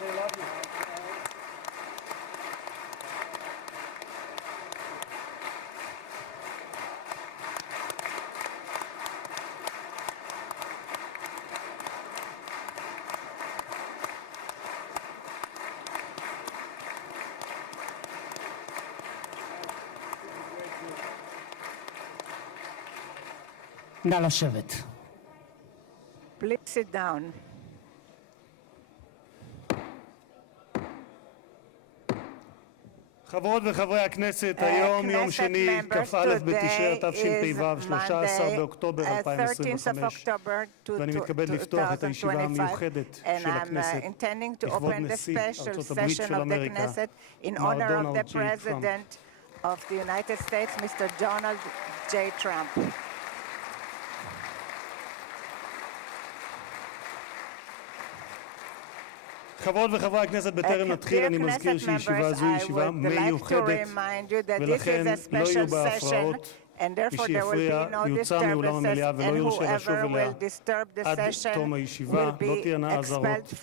they love you. נא לשבת. Please sit down. חברות וחברי הכנסת, היום יום שני, כ"א בתשרי התשפ"ו, 13 באוקטובר 2025, ואני מתכבד לפתוח את הישיבה המיוחדת של הכנסת לכבוד נשיא ארצות הברית של אמריקה, מר דונלד ג'יי טראמפ. Of the United States, Mr. Donald J. Trump. חברות וחברי הכנסת, בטרם נתחיל אני מזכיר שישיבה זו היא ישיבה מיוחדת ולכן לא יהיו בה הפרעות. מי שיפריע יוצא מאולם המליאה ולא יורשה לשוב אליה עד תום הישיבה, לא תהיינה אזהרות.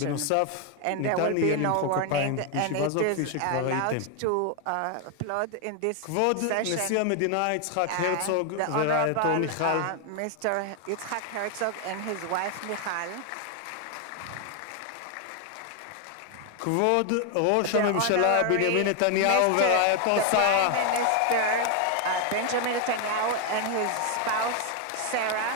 בנוסף, ניתן יהיה למחוא כפיים בישיבה זו כפי שכבר ראיתם. כבוד נשיא המדינה יצחק הרצוג ורעייתו מיכל, Mr. יצחק הרצוג and his wife מיכל, כבוד ראש הממשלה בנימין נתניהו ורעייתו שרה, Benjamin Netanyahu and his spouse Sarah,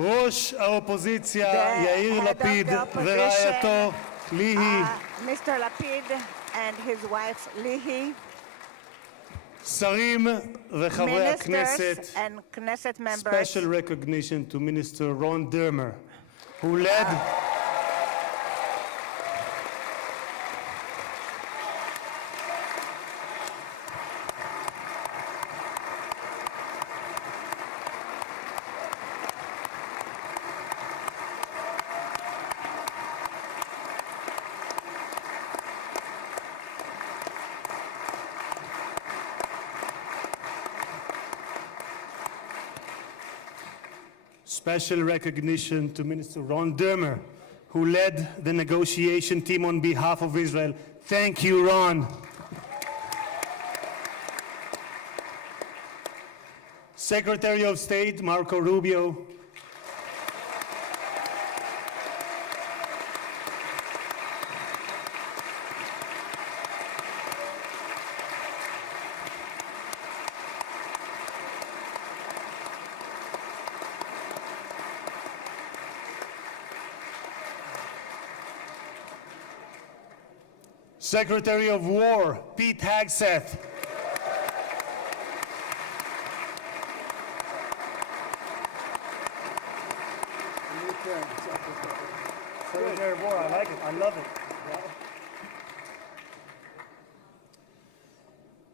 ראש האופוזיציה יאיר לפיד ורעייתו ליהי, Mr. Lapid and his wife Lihi, שרים וחברי הכנסת, ministers and Knesset members. special recognition to Minister Ron Dermer, who led special recognition to Minister Ron Dermer, who led the negotiation team on behalf of Israel. Thank you, Ron. Secretary of State Marco Rubio, Secretary of War Pete Hegseth, Secretary of War, I like it. I love it.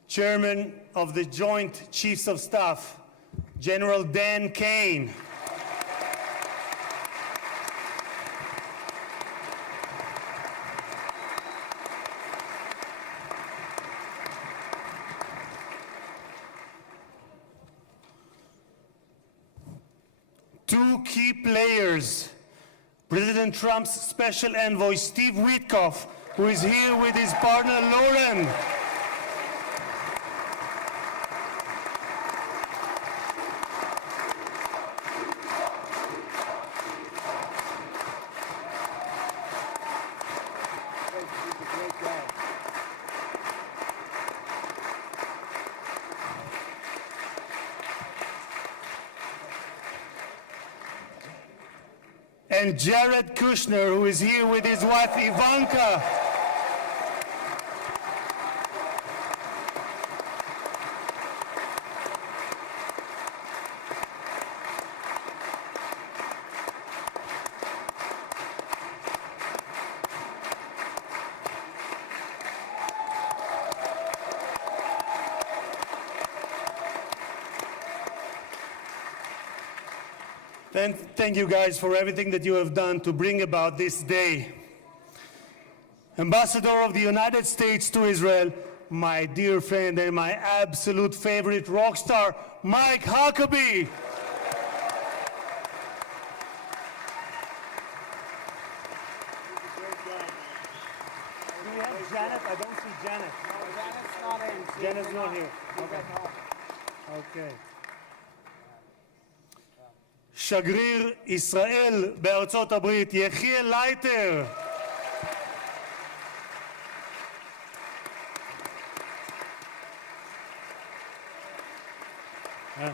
Chairman of the Joint Chiefs of Staff General Dan Kane, two key players, President Trump's special envoy Steve Witkoff, who is here with his partner Lauren, and Jared Kushner, who is here with his wife Ivanka. Thank you guys for everything that you have done to bring about this day. Ambassador of the United States to Israel, my dear friend and my absolute favorite rock star, Mike Huckabee. Do we have Janet? I don't see Janet. No, Janet's not in. Janet's not here. Okay. שגריר ישראל בארצות הברית, יחיאל לייטר.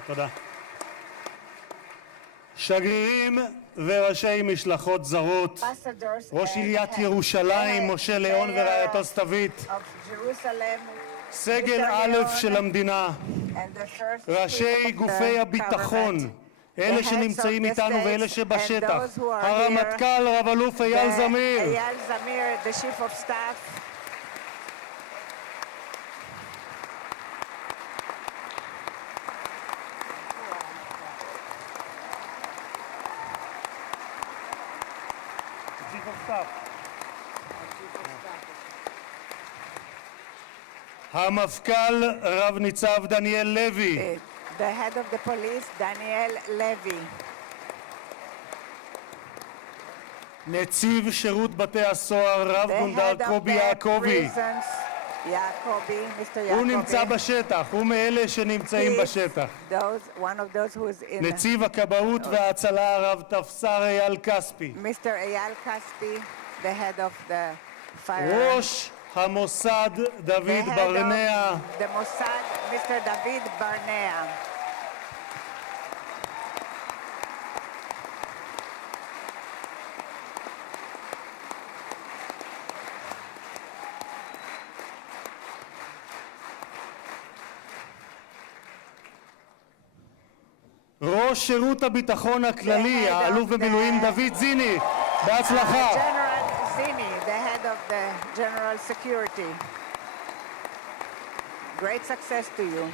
תודה. שגרירים וראשי משלחות זרות, ראש עיריית ירושלים משה ליאון ורעייתו סתווית, סגל א' של המדינה, ראשי גופי הביטחון, אלה שנמצאים איתנו ואלה שבשטח, הרמטכ"ל רב אלוף אייל זמיר, המפכ"ל רב ניצב דניאל לוי, the head of the police, Daniel Levy. נציב שירות בתי הסוהר רב גונדר קובי יעקבי. הוא נמצא בשטח, הוא מאלה שנמצאים בשטח. נציב הכבאות וההצלה הרב תפסר אייל כספי. ראש המוסד דוד ברנע. ראש שירות הביטחון הכללי, האלוף במילואים דוד זיני, בהצלחה. General Zini, the head of the General Security. Great success to you.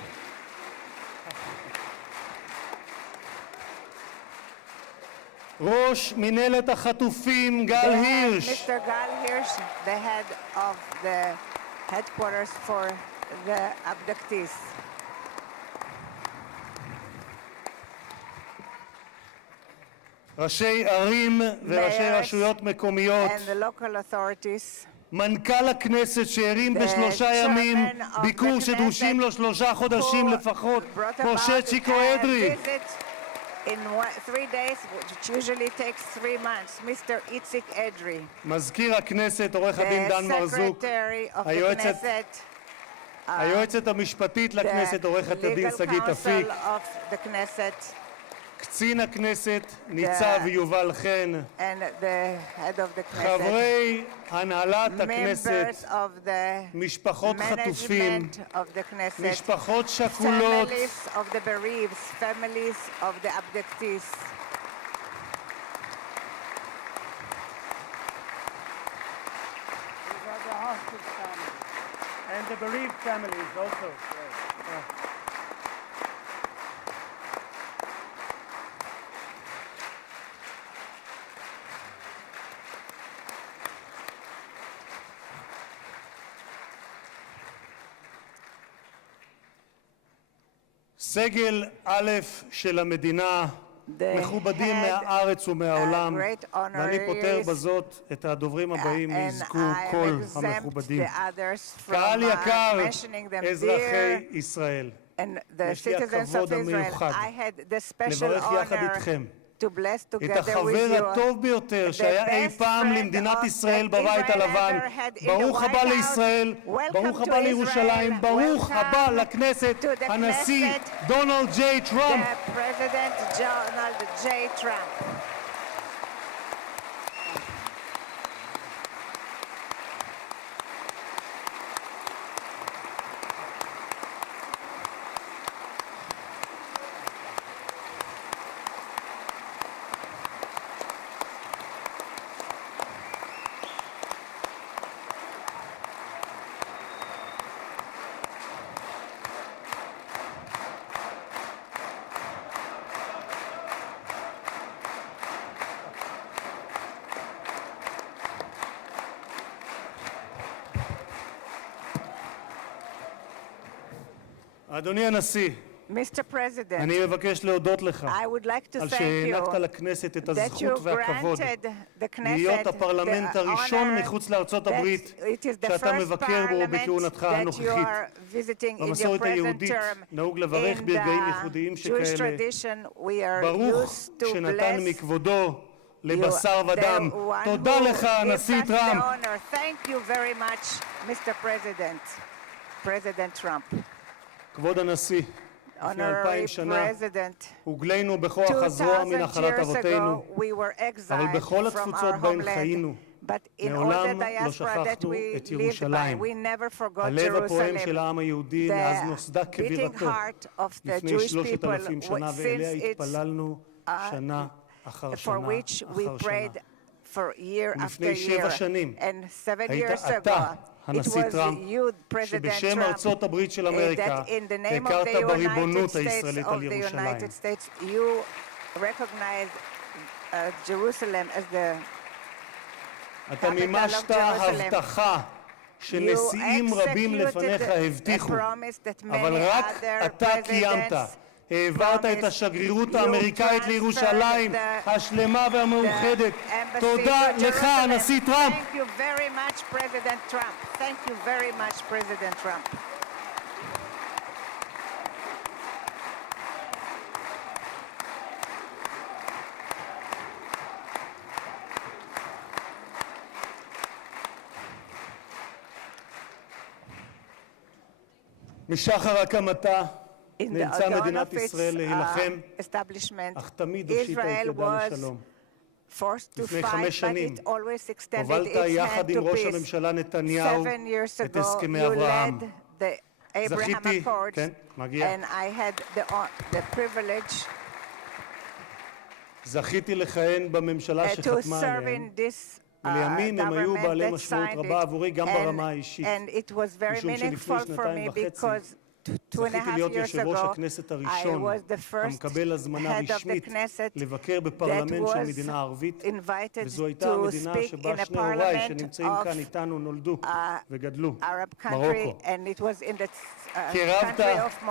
ראש מנהלת החטופים גל הירש. Mr. Gal Hirsch, the head of the headquarters for the abductees. ראשי ערים וראשי רשויות מקומיות, And the local authorities. מנכ"ל הכנסת שהרים בשלושה ימים ביקור שדרושים לו 3 חודשים לפחות, משה צ'יקו אדרי. In 3 days, which usually takes 3 months, Mr. Itzik Edry. מזכיר הכנסת עורך הדין דן מרזוק, היועצת המשפטית לכנסת עורכת הדין שגית אפיק, קצין הכנסת ניצב יובל חן, חברי הנהלת הכנסת, משפחות חטופים, משפחות שכולות, And the bereaved families also. סגל א' של המדינה, מכובדים מהארץ ומהעולם, ואני פותר בזאת את הדוברים הבאים יזכו כל המכובדים. קהל יקר, אזרחי ישראל, יש לי הכבוד המיוחד לברך יחד איתכם את החבר הטוב ביותר שהיה אי פעם למדינת ישראל בבית הלבן. ברוך הבא לישראל, ברוך הבא לירושלים, ברוך הבא לכנסת, הנשיא דונלד ג'יי טראמפ. אדוני הנשיא, Mr. President, אני מבקש להודות לך I would like to על thank שהענקת you לכנסת את that הזכות you והכבוד granted the להיות Knesset הפרלמנט the הראשון honor מחוץ לארצות that הברית it is the שאתה first מבקר בו parliament בכהונתך that you הנוכחית. are visiting in your במסורת present היהודית term. נהוג לברך In ברגעים the ייחודיים Jewish שכאלה. tradition, we are ברוך used to שנתן bless מכבודו you, לבשר the ודם. one תודה who לך, gives הנשיא us the טראמפ. honor. Thank you very much, Mr. President, President Trump. כבוד הנשיא, לפני 2000 Honorary שנה President, הוגלינו בכוח הזרוע 2,000 מנחלת years אבותינו, ago, we were אבל exiled בכל from התפוצות our בהן homeland. חיינו, But in all the מעולם לא diaspora that שכחנו we את lived by, ירושלים. we never forgot הלב הפועם Jerusalem. של העם היהודי מאז The נוסדה beating כבירתו heart of the לפני Jewish 3,000 people, שנה, ואליה since it's התפללנו שנה אחר for שנה which we אחר שנה. prayed for year after ולפני 7 year. שנים And 7 היית years ago, אתה, it הנשיא was טראמפ, you, President שבשם Trump, ארצות הברית של אמריקה that in the name of הכרת the United בריבונות States הישראלית of על the ירושלים. United States, you recognized Jerusalem as the אתה capital of מימשת Jerusalem. הבטחה שנשיאים רבים לפניך הבטיחו, אבל רק אתה קיימת. העברת את השגרירות האמריקאית לירושלים השלמה והמאוחדת. תודה לך, הנשיא טראמפ. Thank you very much, President Trump. Thank you very much, President Trump. משחר הקמתה In the נאלצה dawn מדינת of its ישראל להילחם, establishment, אך תמיד הושיטה את Israel ידה was לשלום. forced to לפני fight, 5 but שנים it always extended הובלת its יחד hand עם to ראש peace. הממשלה נתניהו 7 years את ago, הסכמי you אברהם. led the Abraham זכיתי, Accords, כן, מגיע. and I had the privilege זכיתי לכהן בממשלה to שחתמה serve עליהם. in this ולימים הם היו government בעלי that משמעות signed רבה עבורי גם it, ברמה האישית. and it was very משום שלפני meaningful for 2.5 me because 2.5 זכיתי להיות years יושב ראש ago, הכנסת I הראשון was the first המקבל הזמנה head of the רשמית Knesset לבקר that בפרלמנט של was מדינה ערבית, invited וזו הייתה to המדינה speak שבה in a שני הוריי parliament שנמצאים of כאן איתנו נולדו וגדלו, Arab country, מרוקו. and it was in the קירבת- country of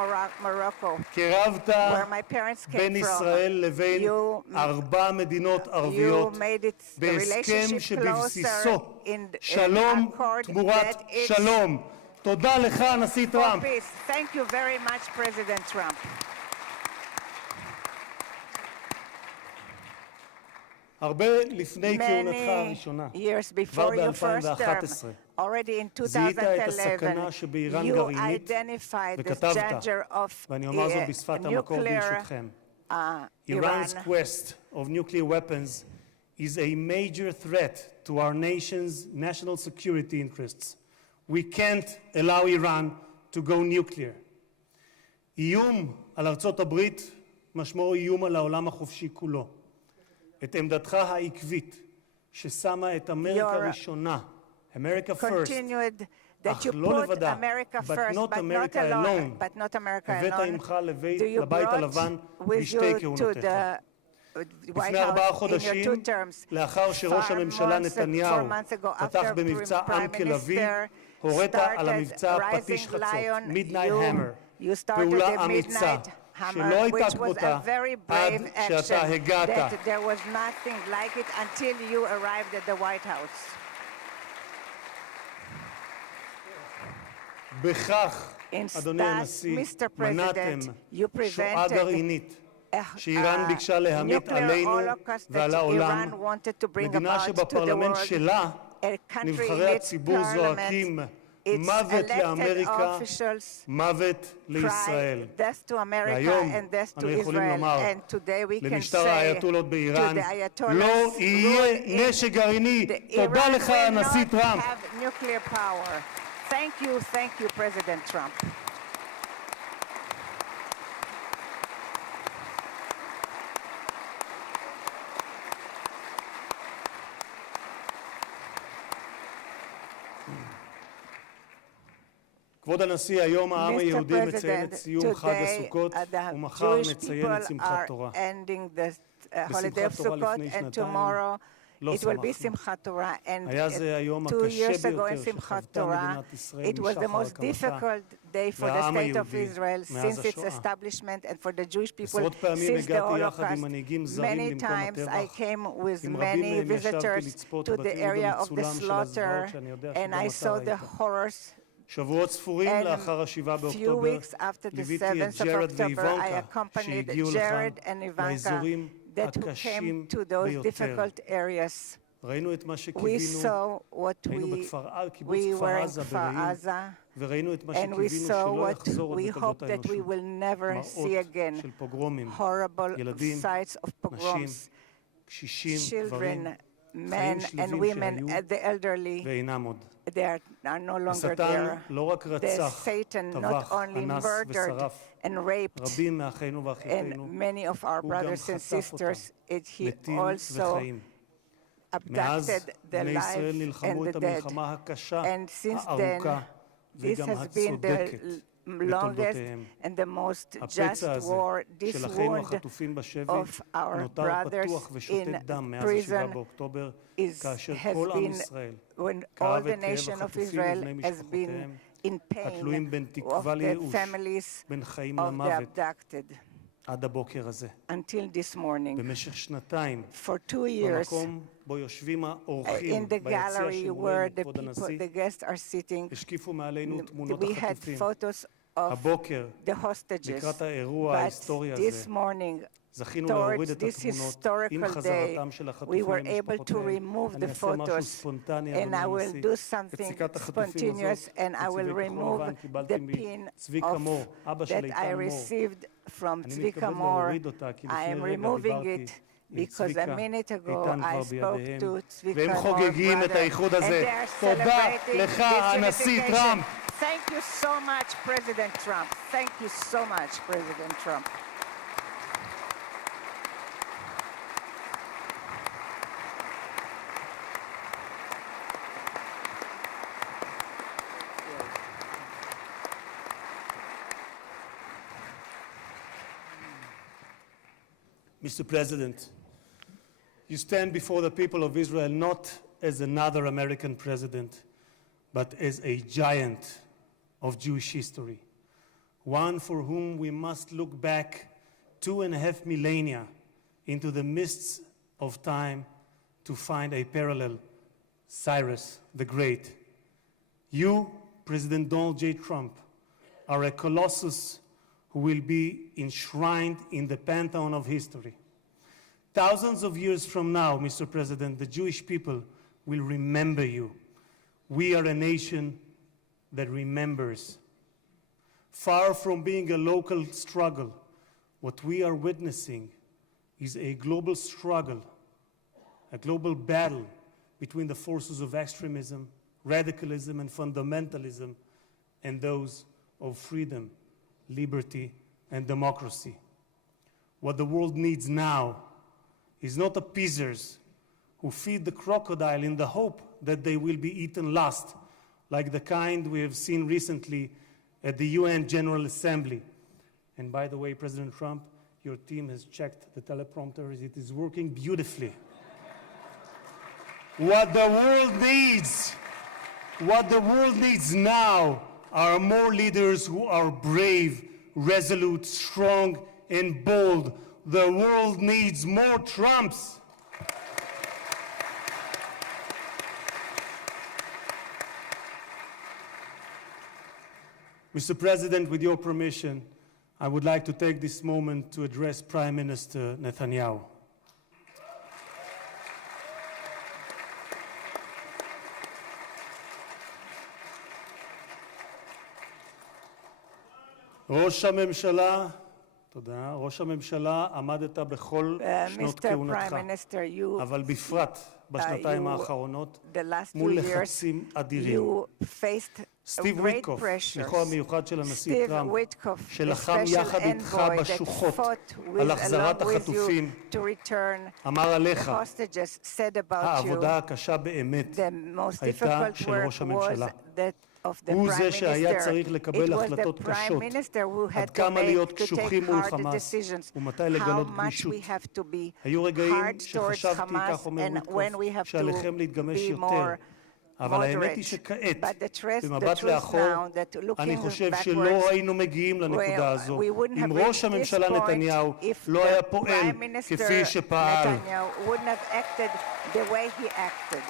Morocco, קירבת where my parents came בין from. ישראל לבין You- 4 מדינות ערביות You made it the בהסכם relationship שבבסיסו closer in שלום accord תמורת that it's שלום. תודה לך, הנשיא for טראמפ. peace. Thank you very much, President Trump. הרבה לפני כהונתך הראשונה, years כבר before your first ב-2011, term, already in זיהית את 2011, הסכנה שבאיראן you גרעינית identified the וכתבת, danger of ואני אומר זאת a בשפת המקור nuclear ברשותכם. Iran. Iran's quest of nuclear weapons is a major threat to our nation's national security interests. We can't allow Iran to go nuclear. איום על ארצות הברית משמעו איום על העולם החופשי כולו. את עמדתך העקבית ששמה את אמריקה ראשונה, America first, Continued that אך you לא put לבדה, America but first, not but not America alone, alone. but not America הבאת alone. עמך You לבית brought הלבן with בשתי you to כהונותיך. the White לפני 4 House in your חודשים, two terms. לאחר שראש הממשלה נתניהו 4 months ago, פתח after במבצע Prime עם כלביא, Minister הורית על started המבצע Rising פטיש חצות, Lion, Midnight Hammer, you started פעולה the אמיצה, Midnight שלא Hammer, הייתה which was כמותה a very עד brave שאתה action הגעת. that there was nothing like it until you arrived at the White House. בכך, In אדוני that, הנשיא, Mr. מנעתם President, you שואה prevented גרעינית שאיראן ביקשה להמיט nuclear עלינו holocaust ועל that העולם, Iran wanted to bring מדינה about to the שבפרלמנט world. שלה A country נבחרי in its הציבור זועקים parliament, its מוות elected לאמריקה, officials מוות לישראל. cry death to America והיום and death to אנו יכולים Israel. לומר And today we can למשטר say האייתולות באיראן, to the Ayatollahs לא יהיה ruled in נשק גרעיני. the תודה Iran לך, will הנשיא not טראמפ. have nuclear power. Thank you, President Trump. כבוד הנשיא, היום העם Mr. היהודי מציין את President, סיום חג today הסוכות, the ומחר Jewish נציין את people שמחת are תורה. ending the holiday of בשמחת תורה Sukkot, לפני and שנתיים, tomorrow לא it will be שמחנו. Simchat Torah. And היה זה היום 2 הקשה years ago in ביותר Simchat שחוותה Torah, מדינת ישראל it was the משחר most הקמתה difficult day for the והעם state of היהודי Israel מאז since its השואה. establishment and for the Jewish people עשרות פעמים since the הגעתי יחד עם Holocaust. מנהיגים זרים Many למקום times I הטבח. came with עם רבים many מהם ישבתי visitors לצפות to the בתיעוד area of the המצולם של slaughter, הזוועות שאני יודע and שגם I אתה saw the ראית. horrors. שבועות ספורים And לאחר ה-7 few באוקטובר weeks after the ליוויתי את 7th of ג'רד October, I ואיוונקה accompanied שהגיעו לכאן Jared and Ivanka לאזורים that who הקשים came to those ביותר. difficult areas. ראינו את מה We שקיווינו, saw what היינו קיבוץ we כפר were in עזה Kfar ברעים, Aza, וראינו את מה and we שקיווינו saw שלא what יחזור עוד we בתולדות hope that we האנושות. will never see מראות again. של פוגרומים, Horrible ילדים, sights of נשים, pogroms, קשישים, גברים, children, men חיים and שלווים women, שהיו the elderly, ואינם עוד. they are no longer השטן there. לא רק The רצח, Satan not טבח, only אנס murdered ושרף and raped רבים מאחינו ואחיותינו, and many of our הוא גם brothers and חטף אותם, sisters, he מתים also וחיים. מאז abducted the בני ישראל life נלחמו and את the dead. המלחמה הקשה, And since then, הארוכה, this וגם has been the הצודקת longest בתולדותיהם. and the most just הפצע הזה war, this של אחינו wound החטופים בשבי of our נותר brothers פתוח ושותת in דם מאז prison ה-7 באוקטובר, כאשר has כל עם been ישראל when all כאב the את כאב nation of החטופים Israel ובני has been משפחותיהם, in התלויים בין pain תקווה of the לייאוש, families בין חיים of the למוות, abducted עד הבוקר הזה. until this morning. במשך שנתיים, For 2 years, במקום בו יושבים האורחים in the ביציע gallery where שמולנו, the כבוד people, הנשיא, the guests are sitting, השקיפו מעלינו תמונות we had החטופים. photos of הבוקר, the hostages. לקראת האירוע But ההיסטורי this הזה, morning, זכינו להוריד towards את this התמונות עם historical day, חזרתם של we החטופים were able to למשפחותיהם. remove אני the אעשה משהו photos, ספונטני, and I אדוני will הנשיא. do את something סיכת החטופים spontaneous, הזאת, and I will מצבעי כחול remove לבן, קיבלתי the pin מצביקה מור, אבא של that I איתן מור. received from אני Tzvika מתכבד Mor. להוריד אותה, כי I לפני am רגע removing דיברתי it עם because a צביקה, minute ago איתן I כבר spoke בידיהם, to Tzvika והם Mor, חוגגים את brother, האיחוד and הזה. they are תודה celebrating לך, this הנשיא unification. טראמפ. Thank you so much, President Trump. Thank you so much, President Trump. Mr. President, you stand before the people of Israel not as another American president, but as a giant of Jewish history, one for whom we must look back 2.5 millennia into the mists of time to find a parallel, Cyrus the Great. You, President Donald J. Trump, are a colossus who will be enshrined in the pantheon of history. Thousands of years from now, Mr. President, the Jewish people will remember you. We are a nation that remembers. Far from being a local struggle, what we are witnessing is a global struggle, a global battle between the forces of extremism, radicalism, and fundamentalism, and those of freedom, liberty, and democracy. What the world needs now is not appeasers who feed the crocodile in the hope that they will be eaten last, like the kind we have seen recently at the UN General Assembly. And by the way, President Trump, your team has checked the teleprompters. It is working beautifully. What the world needs now are more leaders who are brave, resolute, strong, and bold. The world needs more Trumps. Mr. President, with your permission, I would like to take this moment to address Prime Minister Netanyahu. ראש הממשלה, תודה. ראש הממשלה, עמדת בכל שנות כהונתך, אבל בפרט בשנתיים האחרונות, מול לחצים אדירים. סטיב great וויטקוף, pressures. שליחו המיוחד של הנשיא Steve טראמפ, Witkoff, שלחם the יחד special איתך envoy that בשוחות fought על along החזרת with you החטופים, to return אמר the עליך, hostages, said about you, העבודה הקשה באמת the most הייתה difficult של work ראש was הממשלה. that of the הוא prime זה שהיה minister. צריך It לקבל was the החלטות prime קשות, minister who עד had to כמה להיות take קשוחים מול hard חמאס decisions, ומתי how לגלות much גמישות. we have to be היו רגעים hard towards שחשבתי, Hamas כך אומר and when we וויטקוף, have שעליכם to להתגמש be יותר. more אבל האמת היא moderate. שכעת, But the במבט truth לאחור, now that אני looking חושב backwards, שלא היינו מגיעים לנקודה הזו we wouldn't אם have ראש reached this הממשלה point נתניהו if לא the היה פועל Prime Minister כפי שפעל. Netanyahu wouldn't have acted the way he acted.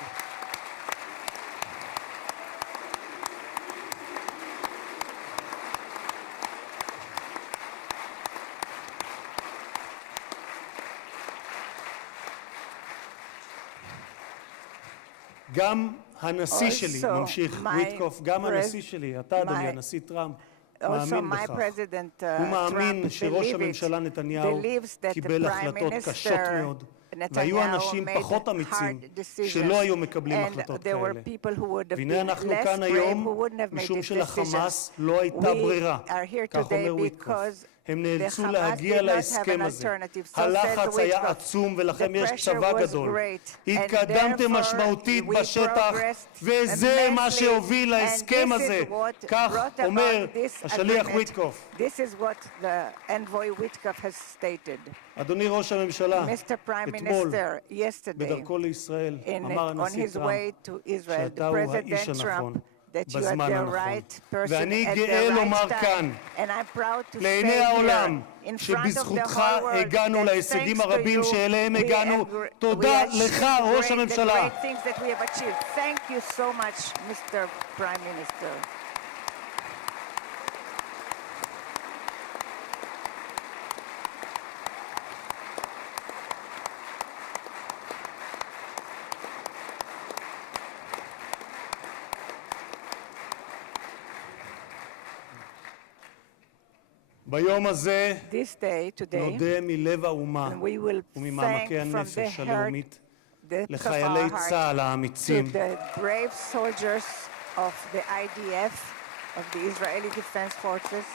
גם הנשיא שלי, Also, ממשיך my וויטקוף, גם הנשיא שלי, אתה אדוני, הנשיא טראמפ, Also, מאמין my בכך. president הוא מאמין Trump שראש believes הממשלה נתניהו that the קיבל prime החלטות קשות minister מאוד, והיו Netanyahu אנשים made פחות אמיצים hard decisions, שלא היו מקבלים and החלטות there were כאלה. people who would have והנה been אנחנו less כאן brave היום, who wouldn't have made משום these שלחמאס decisions. לא הייתה We ברירה, are here כך today אומר וויטקוף. because הם the נאלצו Hamas להגיע did not have להסכם an הזה. alternative. So הלחץ said היה Witkoff. עצום ולכם The יש pressure צבא was גדול. great, and התקדמתם therefore משמעותית we בשטח, progressed וזה מה immensely, שהוביל and להסכם this הזה. is what כך brought אומר about this השליח agreement. וויטקוף. This is what the envoy Witkoff has stated. אדוני ראש הממשלה, Mr. Prime אתמול, Minister, yesterday, בדרכו לישראל, אמר on הנשיא his טראמפ, way to Israel, שאתה the הוא האיש President הנכון, Trump, that you are בזמן the הנכון. right person ואני at גאה the לומר right כאן, time. And I'm proud to say לעיני העולם, here, in front of the שבזכותך whole world, הגענו that להישגים thanks to הרבים you, שאליהם we הגענו. have- תודה we לך, achieved ראש the הממשלה. great things that we have achieved. Thank you so much, Mr. Prime Minister. ביום הזה This day, today, נודה מלב האומה and we will thank וממעמקי from the הנפש הלאומית depth of לחיילי our heart צה"ל to האמיצים, the brave soldiers of the IDF, of the Israeli Defense Forces,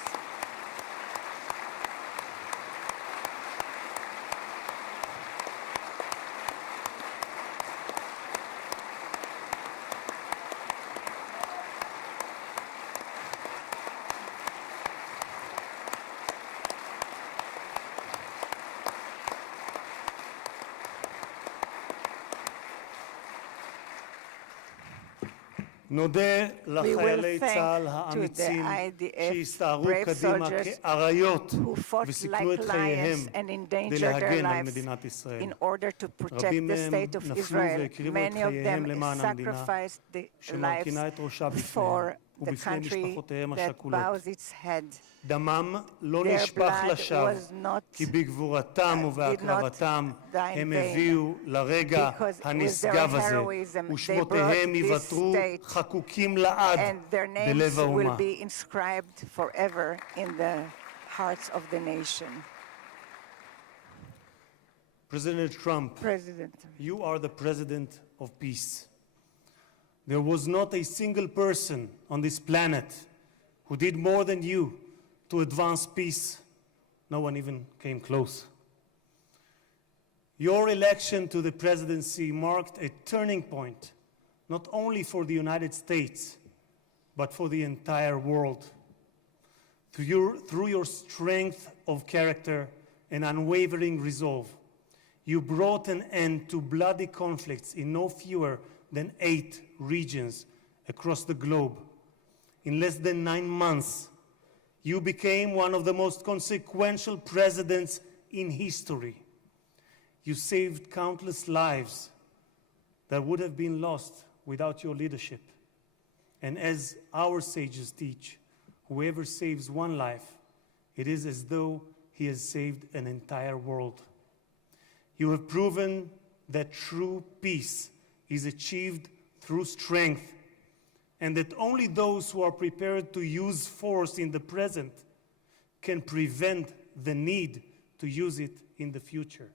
נודה לחיילי thank צה"ל to the האמיצים IDF שהסתערו brave קדימה soldiers כאריות who fought וסיכנו like את חייהם lions and כדי endangered their להגן על lives מדינת ישראל. in order to protect רבים the מהם state of נפלו Israel. והקריבו את Many of חייהם them למען המדינה, sacrificed their lives שמרכינה את ראשה for בפניהם the ובפני country משפחותיהם that השכולות. bows its head. דמם לא Their נשפך blood לשווא, was not- כי בגבורתם ובהקרבתם die in הם vain, הביאו לרגע because with their הנשגב הזה, heroism they ושמותיהם brought this ייוותרו state, חקוקים לעד and their names בלב will האומה. be inscribed forever in the hearts of the nation. President Trump, President, you are the president of peace. There was not a single person on this planet who did more than you to advance peace. No one even came close. Your election to the presidency marked a turning point, not only for the United States, but for the entire world. Through your strength of character and unwavering resolve, you brought an end to bloody conflicts in no fewer than 8 regions across the globe. In less than 9 months, you became one of the most consequential presidents in history. You saved countless lives that would have been lost without your leadership. And as our sages teach, whoever saves one life, it is as though he has saved an entire world. You have proven that true peace is achieved through strength, and that only those who are prepared to use force in the present can prevent the need to use it in the future.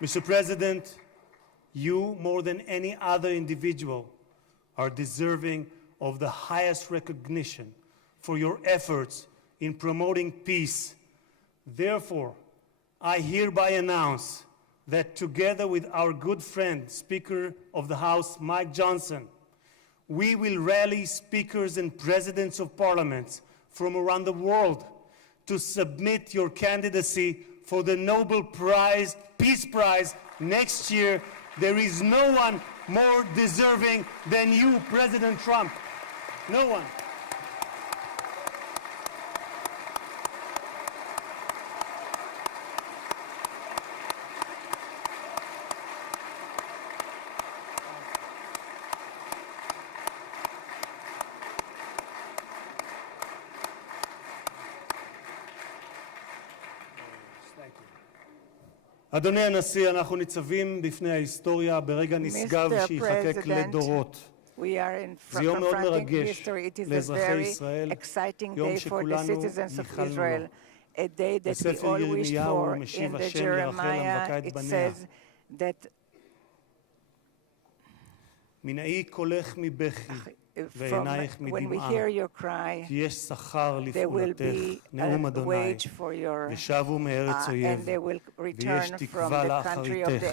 Mr. President, You, more than any other individual, are deserving of the highest recognition for your efforts in promoting peace. Therefore, I hereby announce that together with our good friend, Speaker of the House, Mike Johnson, we will rally speakers and presidents of parliaments from around the world to submit your candidacy for the Nobel Prize, Peace Prize next year. There is no one more deserving than you, President Trump. No one. אדוני הנשיא, אנחנו ניצבים בפני ההיסטוריה ברגע נשגב שיחקק לדורות. זה יום מאוד מרגש לאזרחי ישראל, יום שכולנו ייחלנו לו. בספר ירמיהו משיב השם לרחל המבכה את בניה. מנעי קולך מבכי ועינייך מדמעה, כי יש שכר לפעולתך, נאום אדוני, ושבו מארץ אויב, ויש תקווה לאחריתך,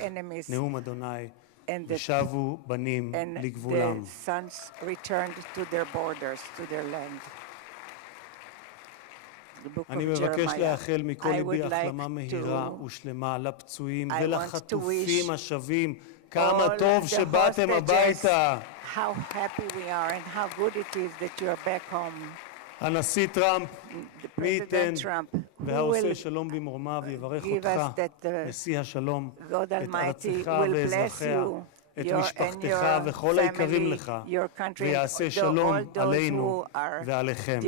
נאום אדוני, ושבו בנים לגבולם. אני מבקש לאחל מכל ליבי החלמה מהירה ושלמה לפצועים ולחטופים השבים. כמה טוב שבאתם הביתה. How happy we are and how good it is that you are back home. הנשיא טראמפ, מי ייתן והעושה שלום במרומיו יברך אותך, נשיא השלום, את ארצך ואזרחיה, את משפחתך וכל היקרים לך, ויעשה שלום עלינו ועליכם.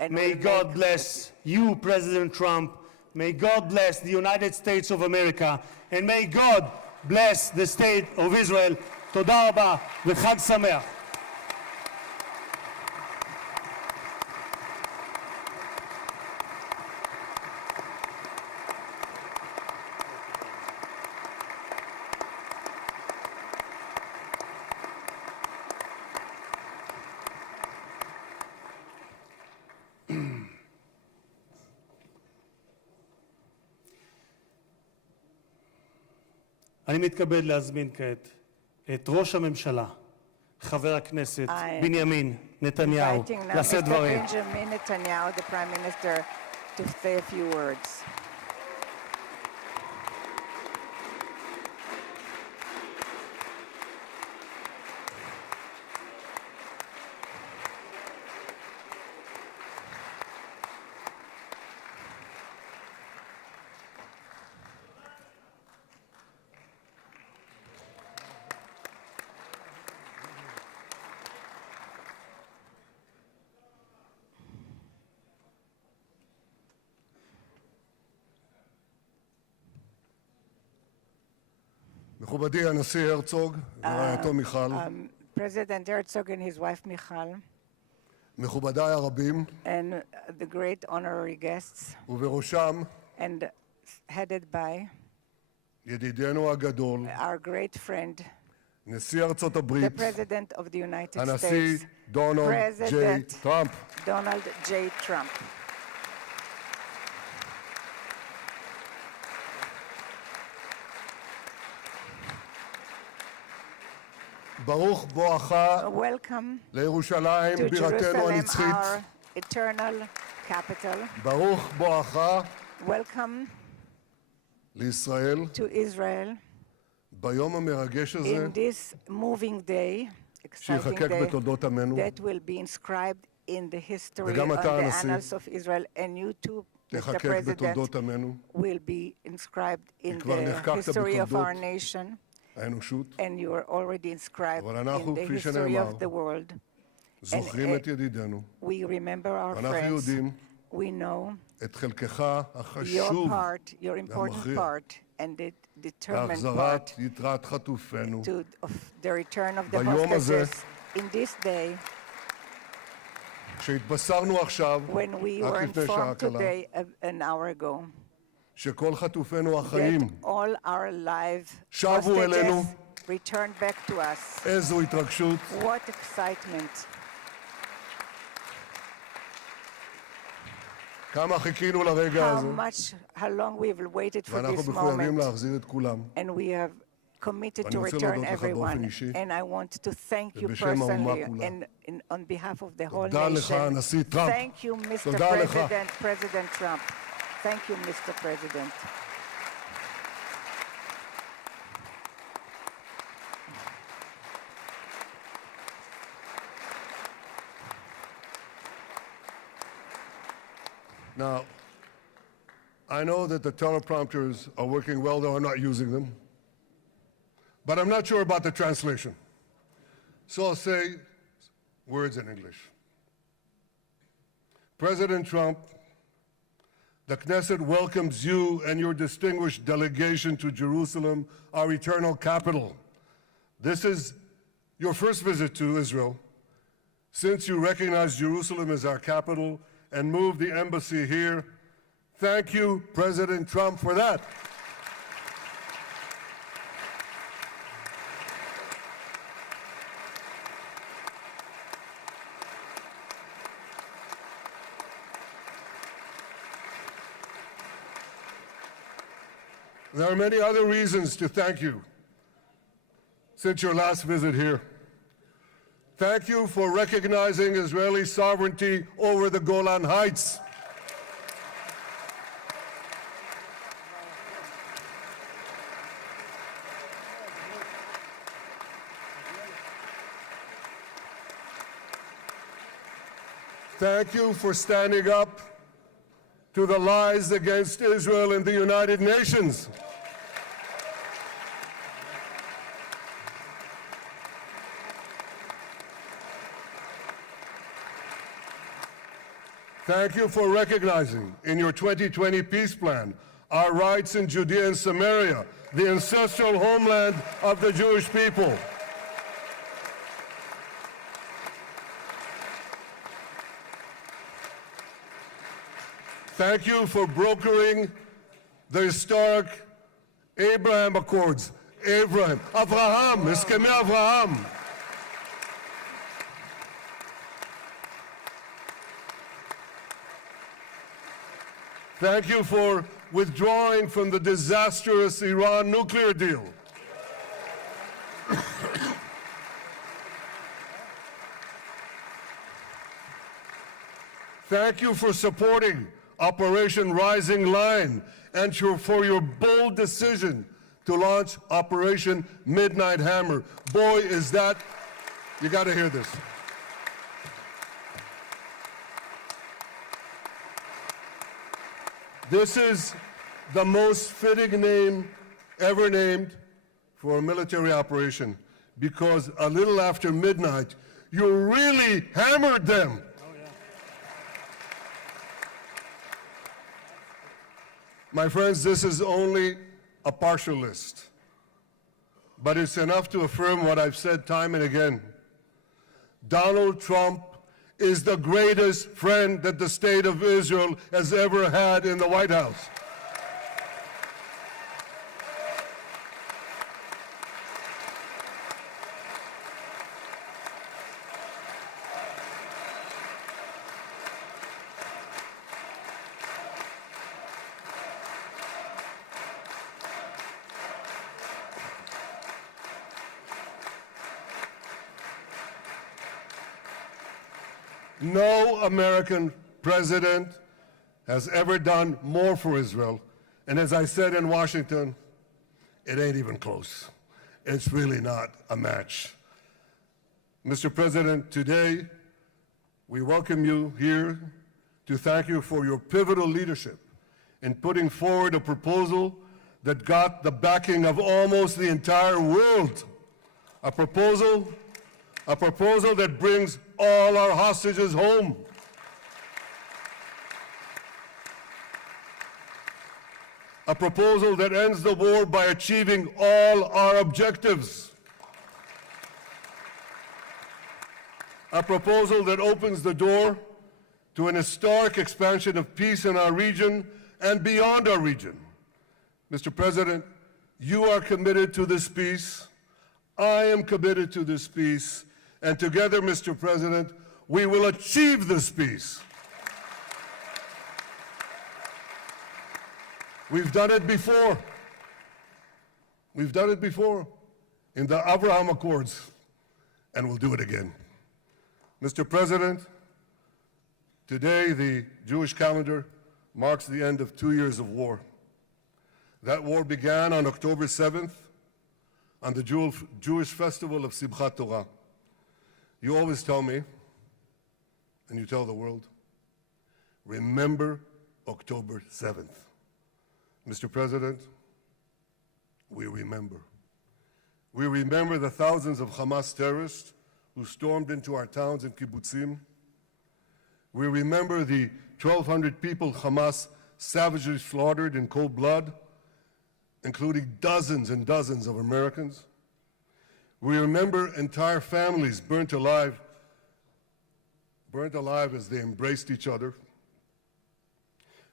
May God bless you, President Trump. May God bless the United States of America. And may God bless the state of Israel. תודה רבה וחג שמח. אני מתכבד להזמין כעת את ראש הממשלה, חבר הכנסת בנימין נתניהו, לשאת דברים. Benjamin Netanyahu, the Prime Minister, to say a few words. מכובדי הנשיא הרצוג ורעייתו מיכל, President Herzog and his wife Michal, מכובדיי הרבים, and the great honorary guests, ובראשם and headed by ידידנו הגדול, our great friend, נשיא ארצות הברית, the President of the United הנשיא States, דונלד ג'יי טראמפ. Donald J. Trump. ברוך בואך לירושלים בירתנו הנצחית. ברוך בואך לישראל ביום המרגש הזה שיחקק בתולדות עמנו. וגם אתה הנשיא תחקק בתולדות עמנו. כי כבר נחקקת בתולדות האנושות, אבל אנחנו, כפי שנאמר, זוכרים את ידידינו, ואנחנו יודעים את חלקך החשוב והמכריע להחזרת יתרת חטופינו. ביום הזה, כשהתבשרנו עכשיו, רק לפני שעה קלה, שכל חטופינו החיים שבו אלינו returned back to us. איזו התרגשות. What excitement. כמה חיכינו לרגע הזה. How long we've waited for ואנחנו this מחויבים moment. להחזיר את כולם. And we have committed ואני to רוצה return להודות לך באופן everyone. אישי. And I want to thank you ובשם האומה personally כולה. and on behalf of the whole תודה לך, nation. הנשיא טראמפ. Thank you, Mr. תודה לך. President Trump. Thank you, Mr. President. Now, I know that the teleprompters are working well, though I'm not using them. But I'm not sure about the translation. So I'll say words in English. President Trump, the Knesset welcomes you and your distinguished delegation to Jerusalem, our eternal capital. This is your first visit to Israel since you recognize Jerusalem as our capital and moved the embassy here. Thank you, President Trump, for that. There are many other reasons to thank you since your last visit here. Thank you for recognizing Israeli sovereignty over the Golan Heights. Thank you for standing up to the lies against Israel in the United Nations. Thank you for recognizing in your 2020 peace plan our rights in Judea and Samaria, the ancestral homeland of the Jewish people. Thank you for brokering the historic Abraham Accords. Abraham, Eskamei Avraham. Thank you for withdrawing from the disastrous Iran nuclear deal. Thank you for supporting Operation Rising Lion and for your bold decision to launch Operation Midnight Hammer. Boy, is that, you got to hear this. This is the most fitting name ever named for a military operation because a little after midnight, you really hammered them. My friends, this is only a partial list, but it's enough to affirm what I've said time and again. Donald Trump is the greatest friend that the state of Israel has ever had in the White House. No American president has ever done more for Israel. And as I said in Washington, it ain't even close. It's really not a match. Mr. President, today we welcome you here to thank you for your pivotal leadership in putting forward a proposal that got the backing of almost the entire world. A proposal that brings all our hostages home. A proposal that ends the war by achieving all our objectives. A proposal that opens the door to an historic expansion of peace in our region and beyond our region. Mr. President, you are committed to this peace. I am committed to this peace, and together, Mr. President, we will achieve this peace. We've done it before. We've done it before in the Abraham Accords, and we'll do it again. Mr. President, today the Jewish calendar marks the end of 2 years of war. That war began on October 7th, on the Jewish festival of Simchat Torah. You always tell me, and you tell the world, remember October 7th. Mr. President, we remember. We remember the thousands of Hamas terrorists who stormed into our towns and kibbutzim. We remember the 1,200 people Hamas savagely slaughtered in cold blood, including dozens and dozens of Americans. We remember entire families burnt alive as they embraced each other.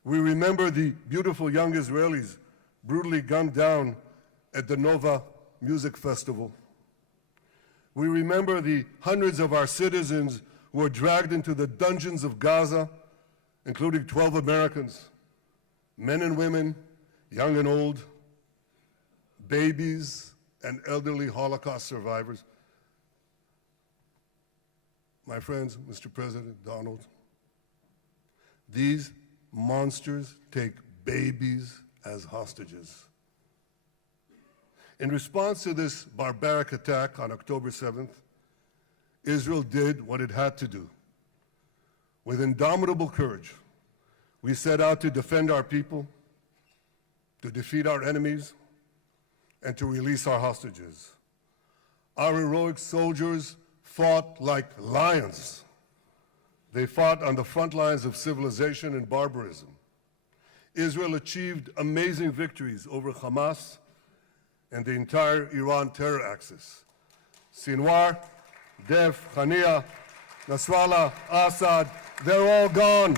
We remember the beautiful young Israelis brutally gunned down at the Nova Music Festival. We remember the hundreds of our citizens who were dragged into the dungeons of Gaza, including 12 Americans, men and women, young and old, babies and elderly Holocaust survivors. My friends, Mr. President, Donald, these monsters take babies as hostages. In response to this barbaric attack on October 7th, Israel did what it had to do. With indomitable courage, we set out to defend our people, to defeat our enemies, and to release our hostages. Our heroic soldiers fought like lions. They fought on the front lines of civilization and barbarism. Israel achieved amazing victories over Hamas and the entire Iran terror axis. Sinwar, Def, Hania, Nasrallah, Assad, they're all gone.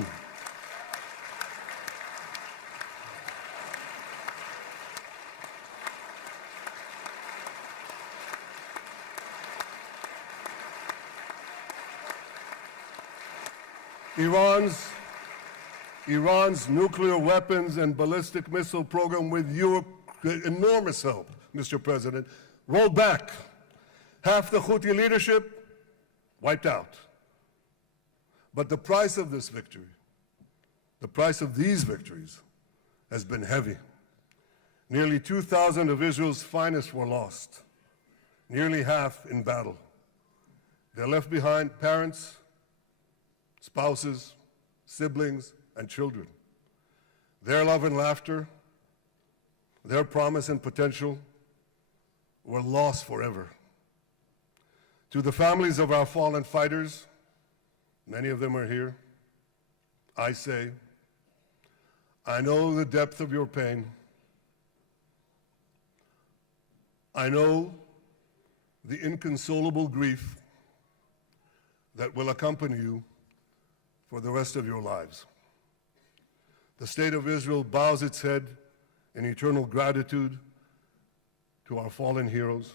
Iran's nuclear weapons and ballistic missile program, with your enormous help, Mr. President, rolled back. Half the Houthi leadership wiped out. But the price of this victory, the price of these victories, has been heavy. Nearly 2,000 of Israel's finest were lost, nearly half in battle. They left behind parents, spouses, siblings, and children. Their love and laughter, their promise and potential were lost forever. To the families of our fallen fighters, many of them are here, I say, I know the depth of your pain. I know the inconsolable grief that will accompany you for the rest of your lives. The state of Israel bows its head in eternal gratitude to our fallen heroes.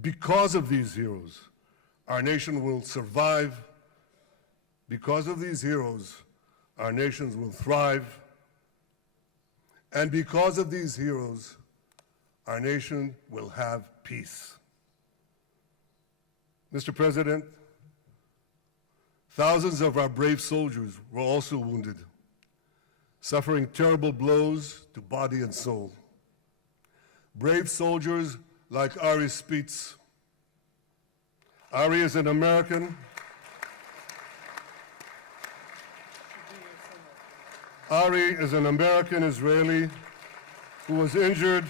Because of these heroes, our nation will survive. Because of these heroes, our nations will thrive. And because of these heroes, our nation will have peace. Mr. President, thousands of our brave soldiers were also wounded, suffering terrible blows to body and soul. Brave soldiers like Ari Spitz. Ari is an American. Ari is an American Israeli who was injured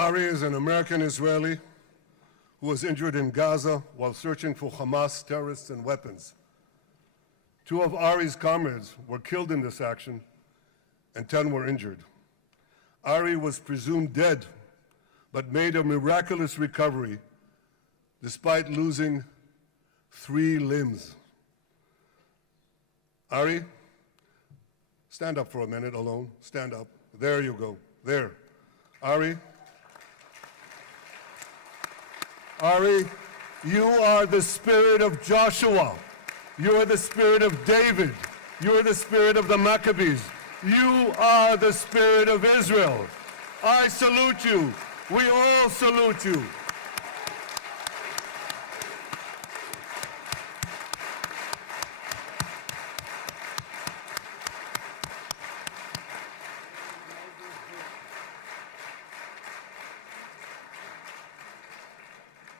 Ari is an American Israeli who was injured in Gaza while searching for Hamas terrorists and weapons. 2 of Ari's comrades were killed in this action, and 10 were injured. Ari was presumed dead, but made a miraculous recovery despite losing 3 limbs. Ari, stand up for a minute alone. Stand up. There you go. There. Ari, you are the spirit of Joshua. You are the spirit of David. You are the spirit of the Maccabees. You are the spirit of Israel. I salute you. We all salute you.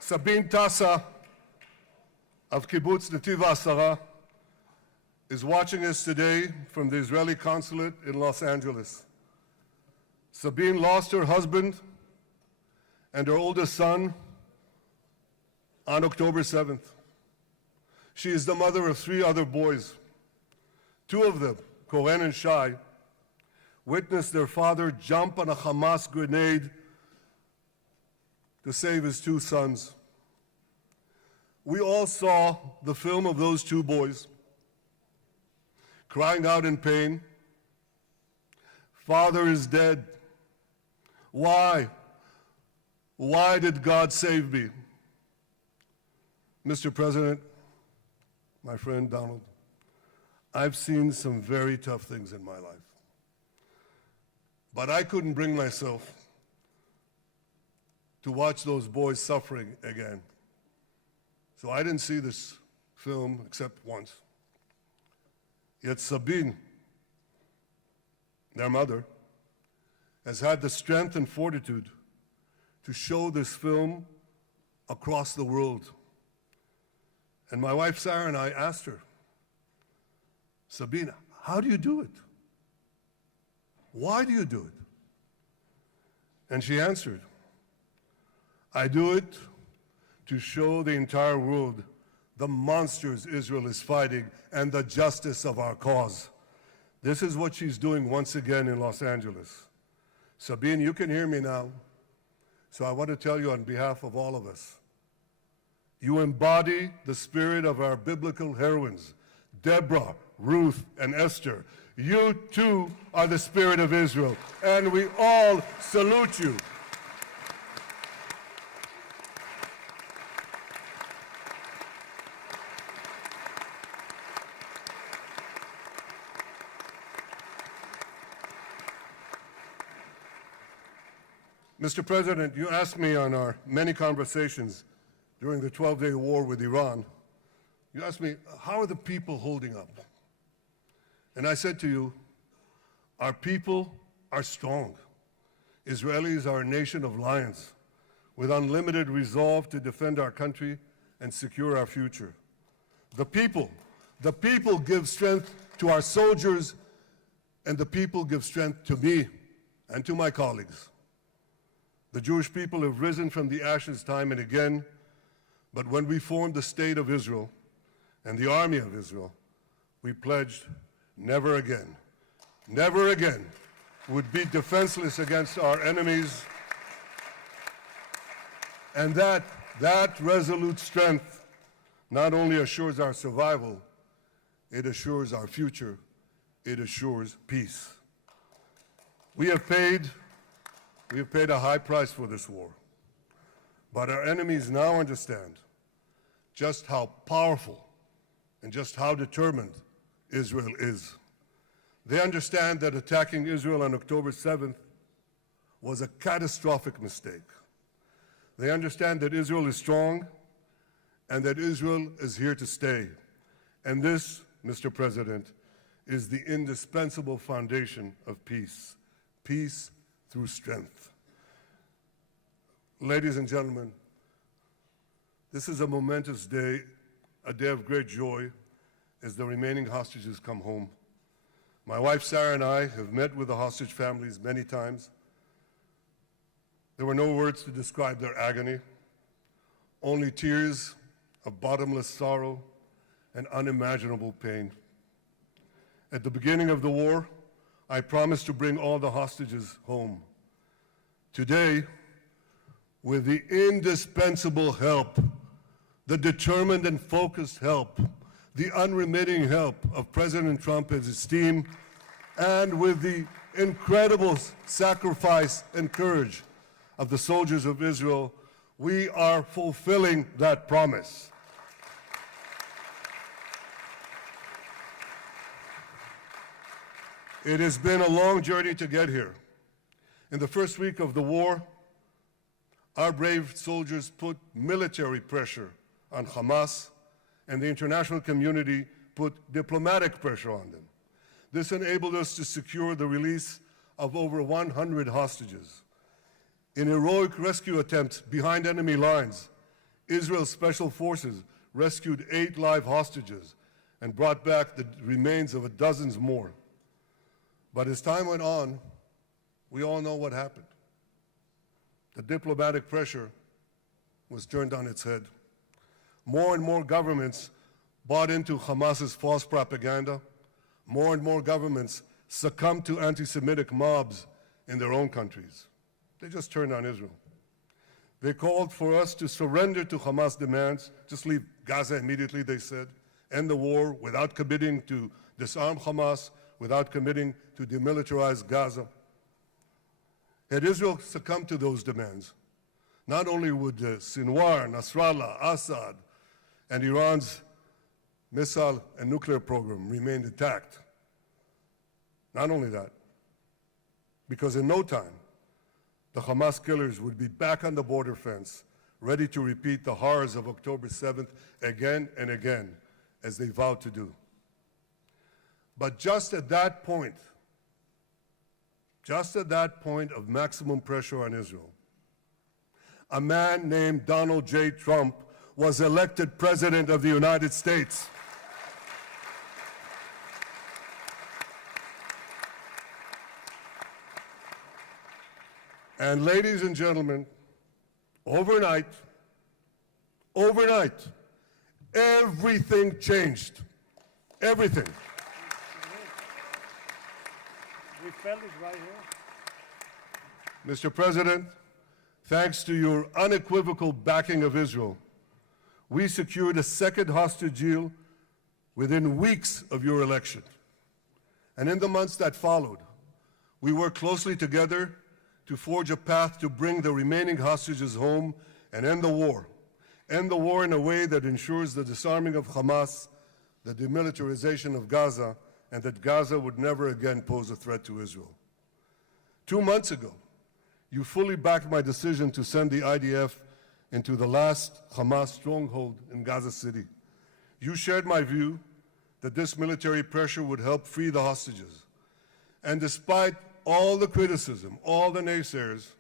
Sabine Tassa of Kibbutz Netiv HaAsara is watching us today from the Israeli consulate in Los Angeles. Sabine lost her husband and her oldest son on October 7th. She is the mother of 3 other boys. 2 of them, Koren and Shai, witnessed their father jump on a Hamas grenade to save his 2 sons. We all saw the film of those 2 boys crying out in pain, "Father is dead. Why? Why did God save me?" Mr. President, my friend Donald, I've seen some very tough things in my life. But I couldn't bring myself to watch those boys suffering again. So I didn't see this film except once. Yet Sabine, their mother, has had the strength and fortitude to show this film across the world. And my wife Sarah and I asked her, "Sabine, how do you do it? Why do you do it?" And she answered, "I do it to show the entire world the monsters Israel is fighting and the justice of our cause." This is what she's doing once again in Los Angeles. Sabine, you can hear me now, so I want to tell you on behalf of all of us, you embody the spirit of our biblical heroines, Deborah, Ruth, and Esther. You too are the spirit of Israel, and we all salute you. Mr. President, you asked me on our many conversations during the 12-day war with Iran, you asked me, how are the people holding up? And I said to you, our people are strong. Israelis are a nation of lions with unlimited resolve to defend our country and secure our future. The people give strength to our soldiers, and the people give strength to me and to my colleagues. The Jewish people have risen from the ashes time and again, but when we formed the State of Israel and the Army of Israel, we pledged never again would be defenseless against our enemies. And that resolute strength not only assures our survival, it assures our future, it assures peace. We have paid a high price for this war, but our enemies now understand just how powerful and just how determined Israel is. They understand that attacking Israel on October 7th was a catastrophic mistake. They understand that Israel is strong and that Israel is here to stay. And this, Mr. President, is the indispensable foundation of peace. Peace through strength. Ladies and gentlemen, this is a momentous day, a day of great joy as the remaining hostages come home. My wife Sarah and I have met with the hostage families many times. There were no words to describe their agony, only tears of bottomless sorrow and unimaginable pain. At the beginning of the war, I promised to bring all the hostages home. Today, with the indispensable help, the determined and focused help, the unremitting help of President Trump and his team, and with the incredible sacrifice and courage of the soldiers of Israel, we are fulfilling that promise. It has been a long journey to get here. In the first week of the war, our brave soldiers put military pressure on Hamas, and the international community put diplomatic pressure on them. This enabled us to secure the release of over 100 hostages. In heroic rescue attempts behind enemy lines, Israel's special forces rescued 8 live hostages and brought back the remains of dozens more. But as time went on, we all know what happened. The diplomatic pressure was turned on its head. More and more governments bought into Hamas's false propaganda. More and more governments succumbed to anti-Semitic mobs in their own countries. They just turned on Israel. They called for us to surrender to Hamas demands, just leave Gaza immediately, they said, end the war without committing to disarm Hamas, without committing to demilitarize Gaza. Had Israel succumbed to those demands, not only would Sinwar, Nasrallah, Assad, and Iran's missile and nuclear program remain intact. Not only that, because in no time, the Hamas killers would be back on the border fence, ready to repeat the horrors of October 7th again and again, as they vowed to do. But just at that point of maximum pressure on Israel, a man named Donald J. Trump was elected President of the United States. And ladies and gentlemen, overnight, everything changed. Everything. We felt it right here. Mr. President, thanks to your unequivocal backing of Israel, we secured a second hostage deal within weeks of your election. And in the months that followed, we worked closely together to forge a path to bring the remaining hostages home and end the war. End the war in a way that ensures the disarming of Hamas, the demilitarization of Gaza, and that Gaza would never again pose a threat to Israel. 2 months ago, you fully backed my decision to send the IDF into the last Hamas stronghold in Gaza City. You shared my view that this military pressure would help free the hostages. And despite all the criticism, all the naysayers,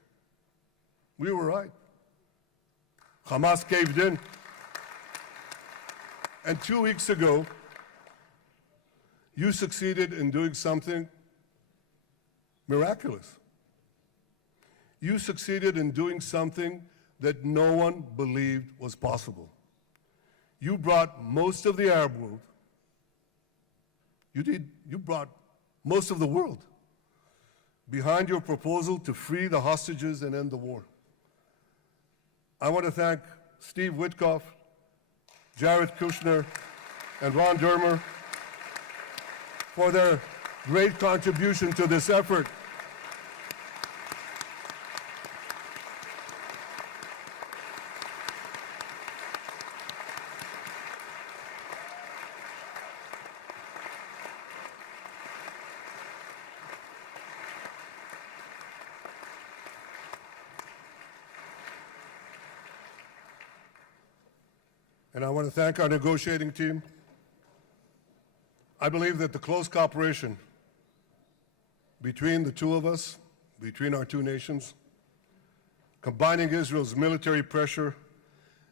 we were right. Hamas caved in. And 2 weeks ago, you succeeded in doing something miraculous. You succeeded in doing something that no one believed was possible. You brought most of the Arab world, you brought most of the world behind your proposal to free the hostages and end the war. I want to thank Steve Witkoff, Jared Kushner, and Ron Dermer for their great contribution to this effort. And I want to thank our negotiating team. I believe that the close cooperation between the two of us, between our two nations, combining Israel's military pressure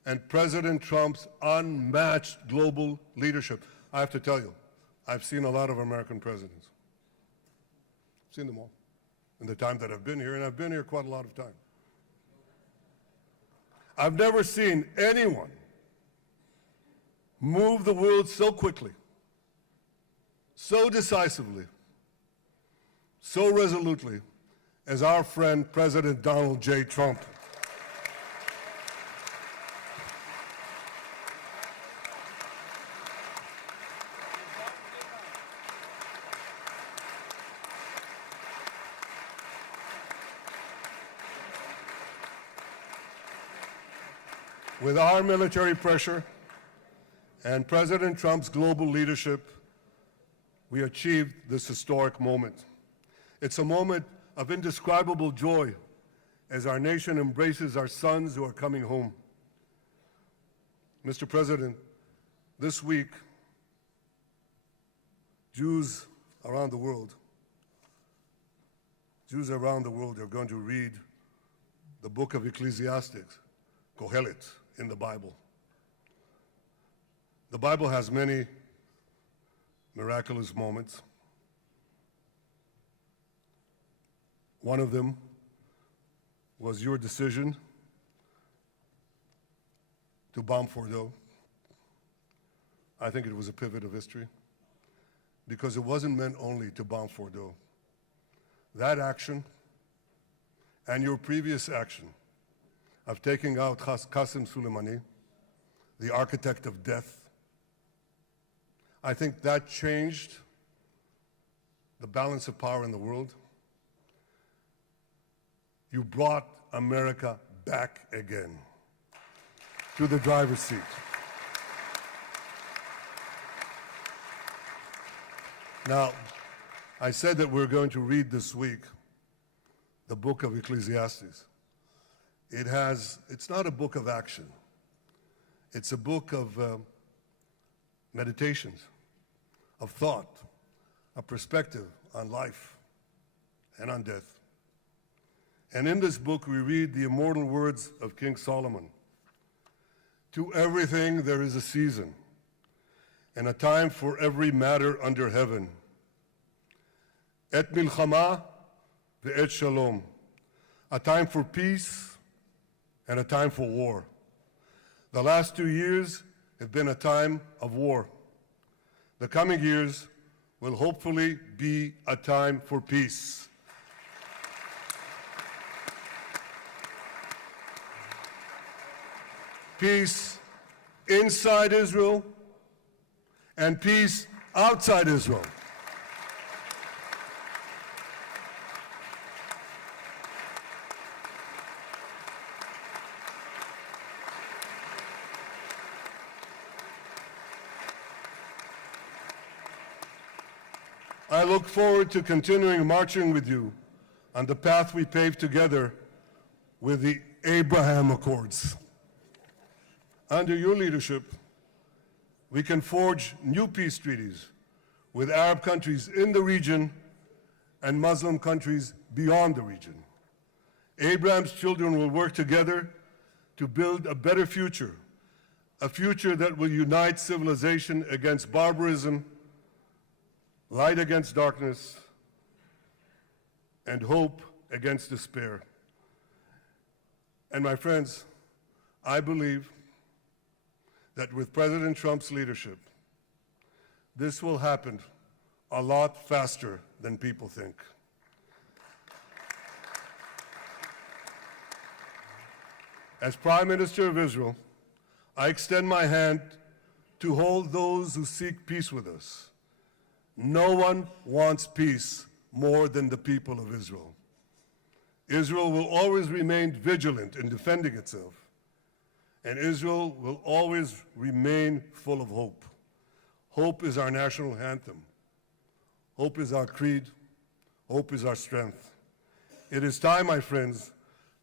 and President Trump's unmatched global leadership. I have to tell you, I've seen a lot of American presidents. I've seen them all in the time that I've been here, and I've been here quite a lot of time. I've never seen anyone move the world so quickly, so decisively, so resolutely as our friend President Donald J. Trump. With our military pressure and President Trump's global leadership, we achieved this historic moment. It's a moment of indescribable joy as our nation embraces our sons who are coming home. Mr. President, this week, Jews around the world are going to read the book of Ecclesiastes, Kohelet, in the Bible. The Bible has many miraculous moments. One of them was your decision to bomb Fordo. I think it was a pivot of history because it wasn't meant only to bomb Fordo. That action and your previous action of taking out Qasem Soleimani, the architect of death, I think that changed the balance of power in the world. You brought America back again to the driver's seat. Now, I said that we're going to read this week the book of Ecclesiastes. It's not a book of action. It's a book of meditations, of thought, a perspective on life and on death. And in this book, we read the immortal words of King Solomon. To everything there is a season, and a time for every matter under heaven. Et milchama ve'et shalom. A time for peace and a time for war. The last 2 years have been a time of war. The coming years will hopefully be a time for peace. Peace inside Israel and peace outside Israel. I look forward to continuing marching with you on the path we paved together with the Abraham Accords. Under your leadership, we can forge new peace treaties with Arab countries in the region and Muslim countries beyond the region. Abraham's children will work together to build a better future, a future that will unite civilization against barbarism, light against darkness, and hope against despair. And my friends, I believe that with President Trump's leadership, this will happen a lot faster than people think. As Prime Minister of Israel, I extend my hand to hold those who seek peace with us. No one wants peace more than the people of Israel. Israel will always remain vigilant in defending itself, and Israel will always remain full of hope. Hope is our national anthem. Hope is our creed. Hope is our strength. It is time, my friends,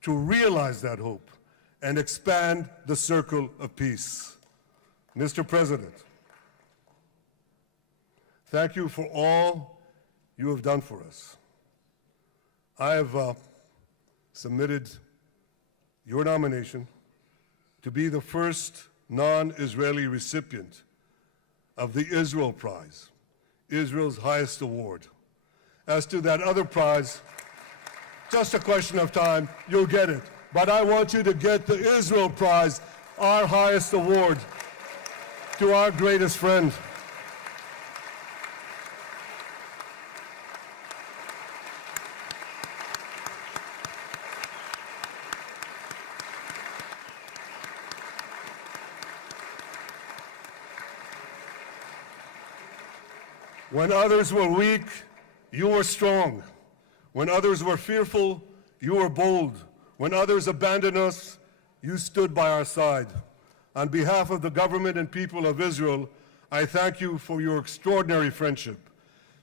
to realize that hope and expand the circle of peace. Mr. President, thank you for all you have done for us. I have submitted your nomination to be the first non-Israeli recipient of the Israel Prize, Israel's highest award. As to that other prize, just a question of time, you'll get it. but I want you to get the Israel Prize, our highest award, to our greatest friend. When others were weak, you were strong. When others were fearful, you were bold. When others abandoned us, you stood by our side. On behalf of the government and people of Israel, I thank you for your extraordinary friendship.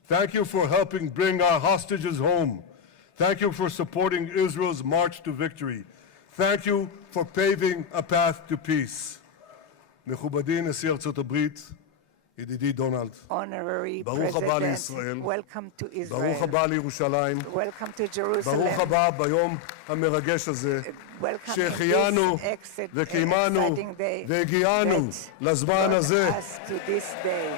Thank you for helping bring our hostages home. Thank you for supporting Israel's march to victory. Thank you for paving a path to peace. מכובדי נשיא ארצות הברית, ידידי דונלד, Honorary ברוך הבא President, לישראל, welcome to ברוך Israel. הבא לירושלים, Welcome to Jerusalem. ברוך הבא ביום המרגש הזה, Welcome to שהחיינו this וקיימנו exciting day והגיענו that לזמן brought הזה. us to this day.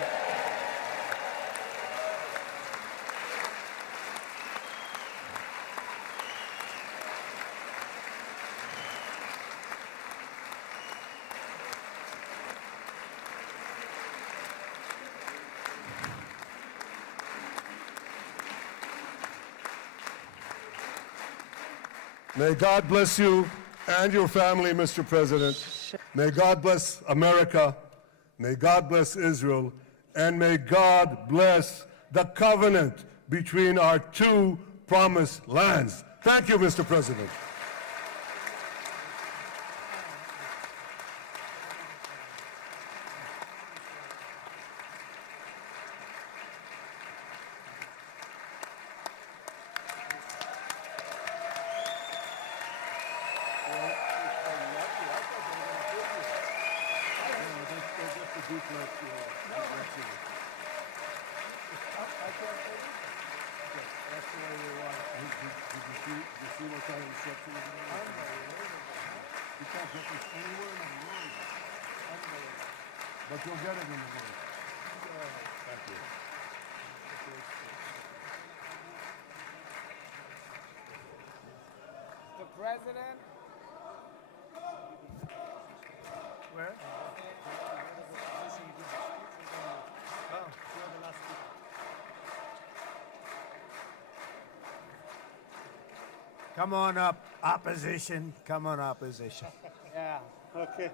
May God bless you and your family, Mr. President. May God bless America. May God bless Israel. And may God bless the covenant between our two promised lands. Thank you, Mr. President. But you'll get it in the morning. Thank you. The president. Where? Oh, you're the last speaker. Come on up, opposition. Come on, opposition. Yeah, okay.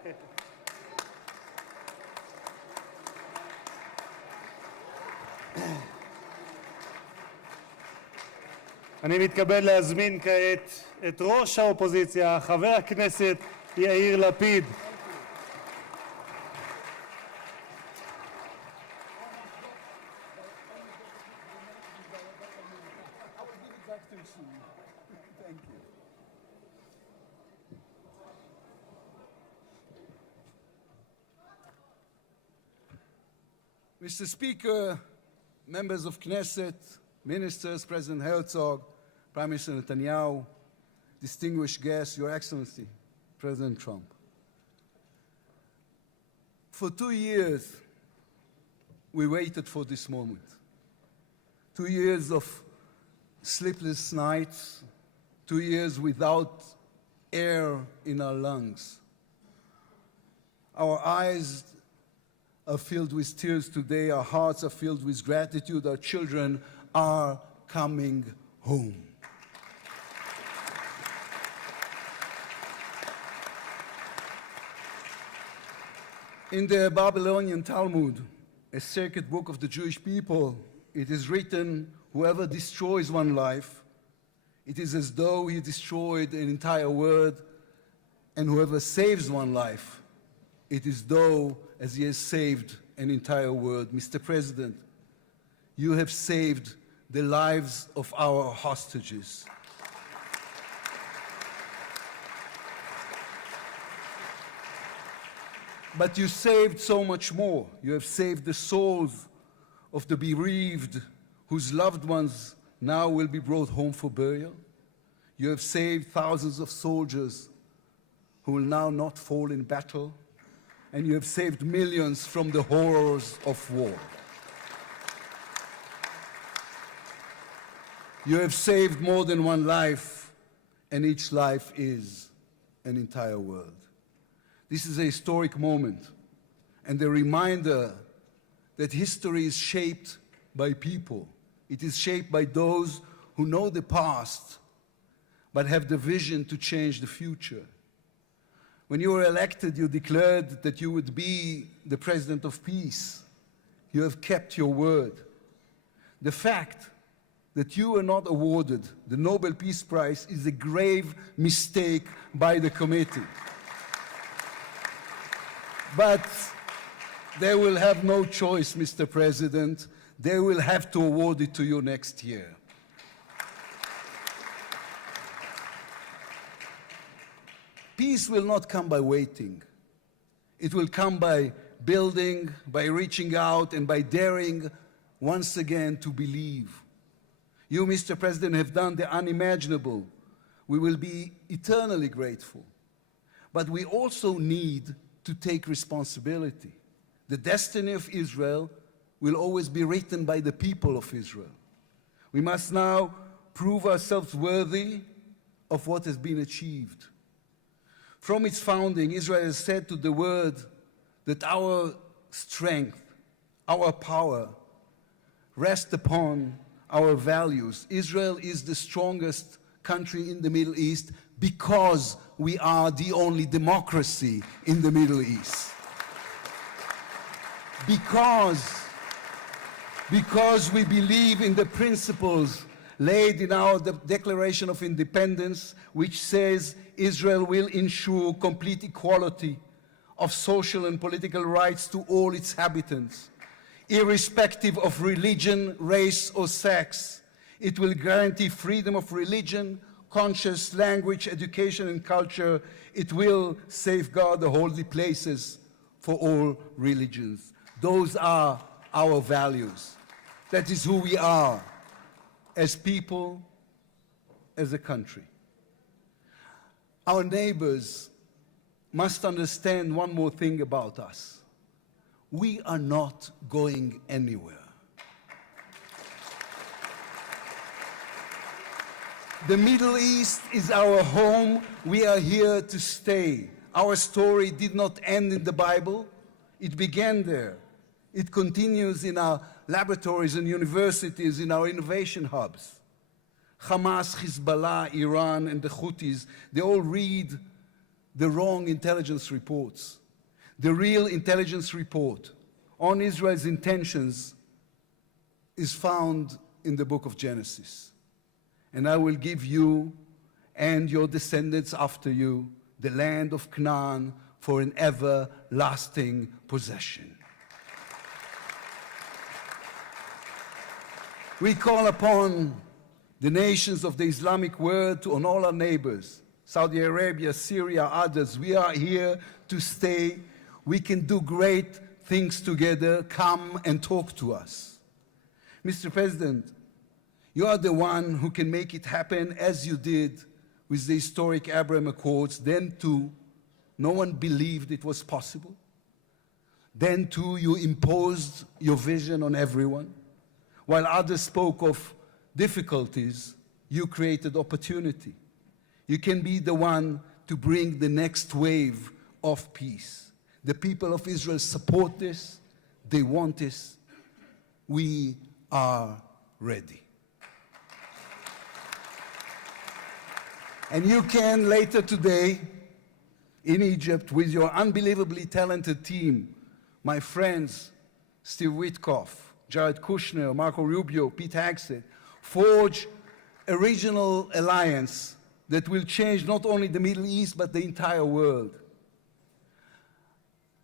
אני מתכבד להזמין כעת את ראש האופוזיציה, חבר הכנסת יאיר לפיד. Mr. Speaker, members of Knesset, ministers, President Herzog, Prime Minister Netanyahu, distinguished guests, Your Excellency, President Trump. For 2 years, we waited for this moment. 2 years of sleepless nights, 2 years without air in our lungs. Our eyes are filled with tears today, our hearts are filled with gratitude, our children are coming home. In the Babylonian Talmud, a sacred book of the Jewish people, it is written, whoever destroys one life, it is as though he destroyed an entire world, and whoever saves one life, it is though as he has saved an entire world. Mr. President, you have saved the lives of our hostages. But you saved so much more. You have saved the souls of the bereaved whose loved ones now will be brought home for burial. You have saved thousands of soldiers who will now not fall in battle. And you have saved millions from the horrors of war. You have saved more than one life, and each life is an entire world. This is a historic moment and a reminder that history is shaped by people. It is shaped by those who know the past but have the vision to change the future. When you were elected, you declared that you would be the president of peace. You have kept your word. The fact that you were not awarded the Nobel Peace Prize is a grave mistake by the committee. But they will have no choice, Mr. President. They will have to award it to you next year. Peace will not come by waiting. It will come by building, by reaching out, and by daring once again to believe. You, Mr. President, have done the unimaginable. We will be eternally grateful. But we also need to take responsibility. The destiny of Israel will always be written by the people of Israel. We must now prove ourselves worthy of what has been achieved. From its founding, Israel has said to the world that our strength, our power, rest upon our values. Israel is the strongest country in the Middle East because we are the only democracy in the Middle East. Because we believe in the principles laid in our Declaration of Independence, which says Israel will ensure complete equality of social and political rights to all its inhabitants, irrespective of religion, race, or sex. It will guarantee freedom of religion, conscience, language, education, and culture. It will safeguard the holy places for all religions. Those are our values. That is who we are as people, as a country. Our neighbors must understand one more thing about us. We are not going anywhere. The Middle East is our home. We are here to stay. Our story did not end in the Bible. It began there. It continues in our laboratories and universities, in our innovation hubs. Hamas, Hezbollah, Iran, and the Houthis, they all read the wrong intelligence reports. The real intelligence report on Israel's intentions is found in the book of Genesis. And I will give you and your descendants after you the land of Canaan for an everlasting possession. We call upon the nations of the Islamic world and all our neighbors, Saudi Arabia, Syria, others. We are here to stay. We can do great things together. Come and talk to us. Mr. President, you are the one who can make it happen as you did with the historic Abraham Accords. Then too, no one believed it was possible. Then too, you imposed your vision on everyone. While others spoke of difficulties, you created opportunity. You can be the one to bring the next wave of peace. The people of Israel support this. They want this. We are ready. And you can later today in Egypt with your unbelievably talented team, my friends Steve Witkoff, Jared Kushner, Marco Rubio, Pete Hegseth, forge a regional alliance that will change not only the Middle East, but the entire world.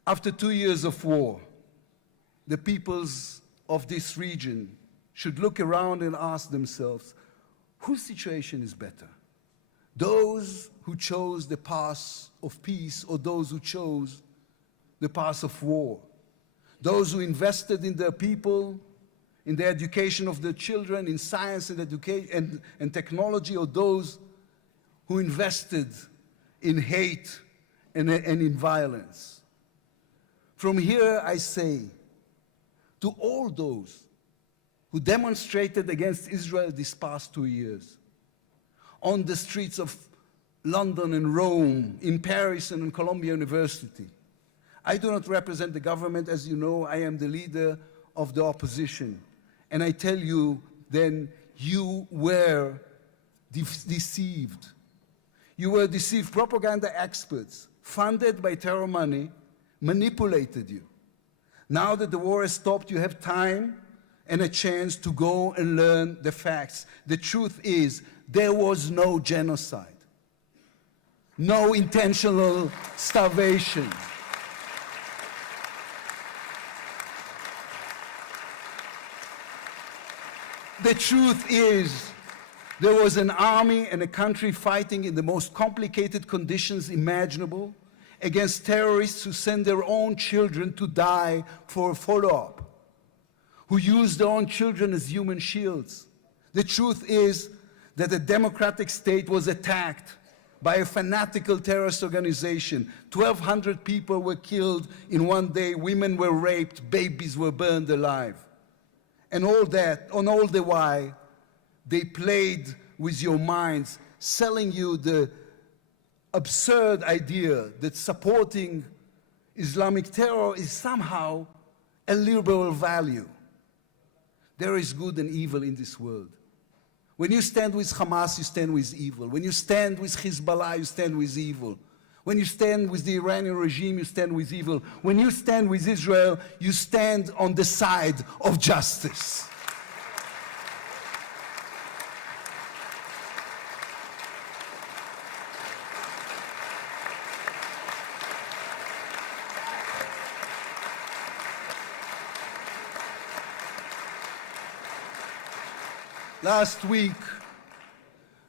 After 2 years of war, the peoples of this region should look around and ask themselves, whose situation is better? Those who chose the path of peace or those who chose the path of war? Those who invested in their people, in the education of their children, in science and education and technology, or those who invested in hate and in violence? From here I say to all those who demonstrated against Israel these past 2 years, on the streets of London and Rome, in Paris and in Columbia University. I do not represent the government. As you know, I am the leader of the opposition. And I tell you, then, you were deceived. You were deceived. Propaganda experts, funded by terror money, manipulated you. Now that the war has stopped, you have time and a chance to go and learn the facts. The truth is, there was no genocide, no intentional starvation. The truth is, there was an army and a country fighting in the most complicated conditions imaginable against terrorists who send their own children to die for a follow-up, who use their own children as human shields. The truth is that a democratic state was attacked by a fanatical terrorist organization. 1,200 people were killed in one day, women were raped, babies were burned alive. And all that, on all the while, they played with your minds, selling you the absurd idea that supporting Islamic terror is somehow a liberal value. There is good and evil in this world. When you stand with Hamas, you stand with evil. When you stand with Hezbollah, you stand with evil. When you stand with the Iranian regime, you stand with evil. When you stand with Israel, you stand on the side of justice.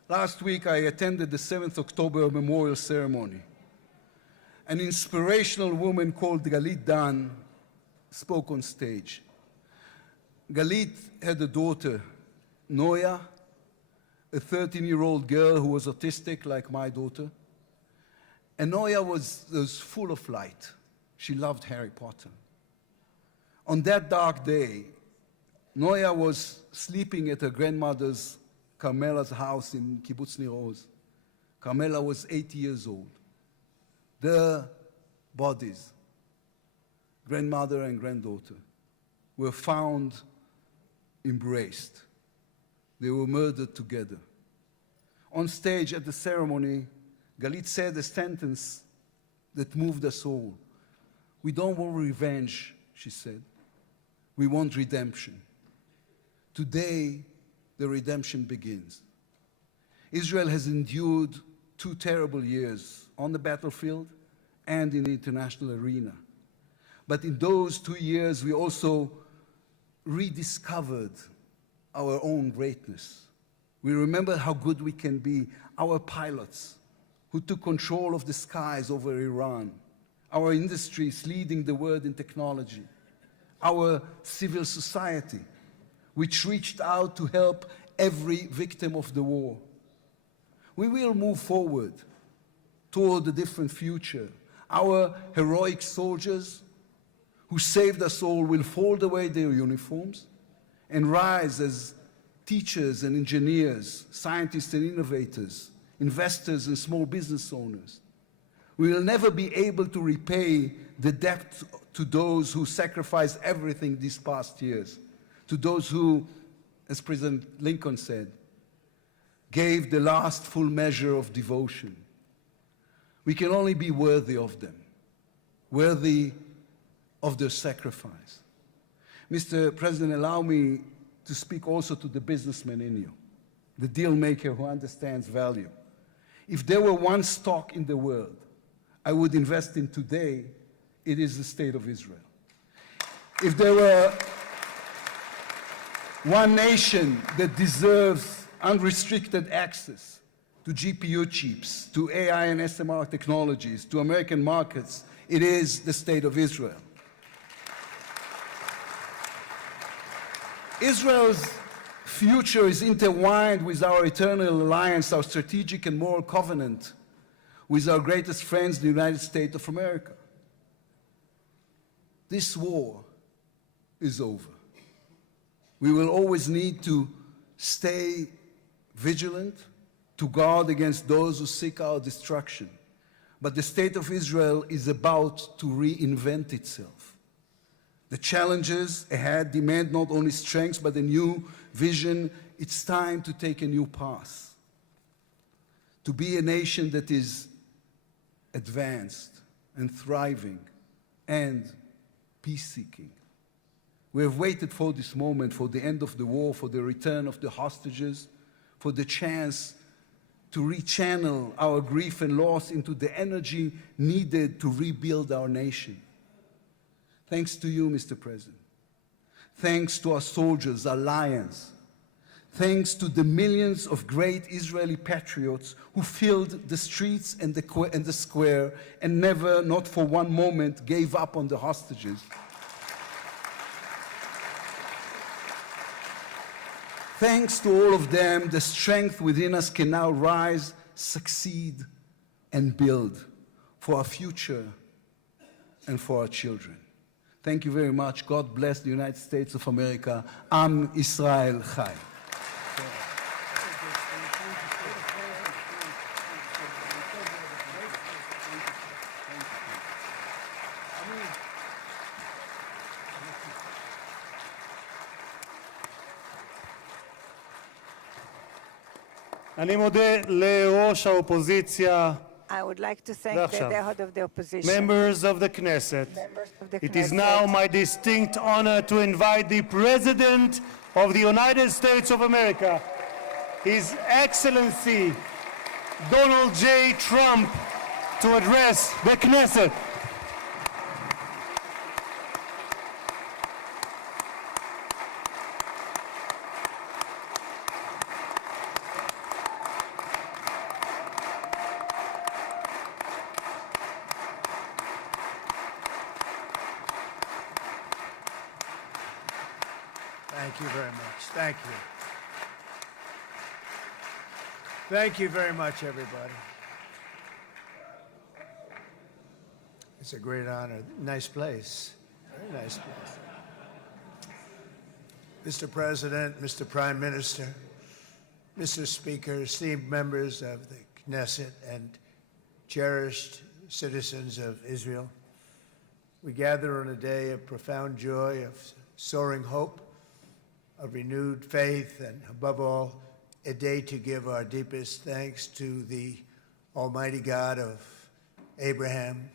Last week I attended the 7th October memorial ceremony. An inspirational woman called Galit Dan spoke on stage. Galit had a daughter, Noya, a 13-year-old girl who was autistic like my daughter. And Noya was full of light. She loved Harry Potter. On that dark day, Noya was sleeping at her grandmother's, Carmela's house in Kibbutz Nir Oz. Carmela was 80 years old. Their bodies, grandmother and granddaughter, were found embraced. They were murdered together. On stage at the ceremony, Galit said a sentence that moved us all. We don't want revenge, she said. We want redemption. Today, the redemption begins. Israel has endured 2 terrible years on the battlefield and in the international arena. But in those 2 years, we also rediscovered our own greatness. We remember how good we can be, our pilots who took control of the skies over Iran, our industries leading the world in technology, our civil society, which reached out to help every victim of the war. We will move forward toward a different future. Our heroic soldiers who saved us all will fold away their uniforms and rise as teachers and engineers, scientists and innovators, investors and small business owners. We will never be able to repay the debt to those who sacrificed everything these past years, to those who, as President Lincoln said, gave the last full measure of devotion. We can only be worthy of them, worthy of their sacrifice. Mr. President, allow me to speak also to the businessman in you, the deal maker who understands value. If there were one stock in the world I would invest in today, it is the State of Israel. If there were one nation that deserves unrestricted access to GPU chips, to AI and SMR technologies, to American markets, it is the State of Israel. Israel's future is intertwined with our eternal alliance, our strategic and moral covenant with our greatest friends, the United States of America. This war is over. We will always need to stay vigilant, to guard against those who seek our destruction. But the state of Israel is about to reinvent itself. The challenges ahead demand not only strength, but a new vision. It's time to take a new path, to be a nation that is advanced and thriving and peace-seeking. We have waited for this moment, for the end of the war, for the return of the hostages, for the chance to rechannel our grief and loss into the energy needed to rebuild our nation. Thanks to you, Mr. President. Thanks to our soldiers, our lions. Thanks to the millions of great Israeli patriots who filled the streets and the square and never, not for one moment, gave up on the hostages. Thanks to all of them, the strength within us can now rise, succeed, and build for our future and for our children. Thank you very much. God bless the United States of America. Am Israel Chai. אני מודה לראש האופוזיציה, I would like to thank the head of the opposition. members of the Knesset. It is now my distinct honor to invite the President of the United States of America, His Excellency Donald J. Trump, to address the Knesset. Thank you very much. Thank you. Thank you very much, everybody. It's a great honor. Nice place. Very nice place. Mr. President, Mr. Prime Minister, Mr. Speaker, esteemed members of the Knesset and cherished citizens of Israel, we gather on a day of profound joy, of soaring hope, of renewed faith, and above all, a day to give our deepest thanks to the Almighty God of Abraham,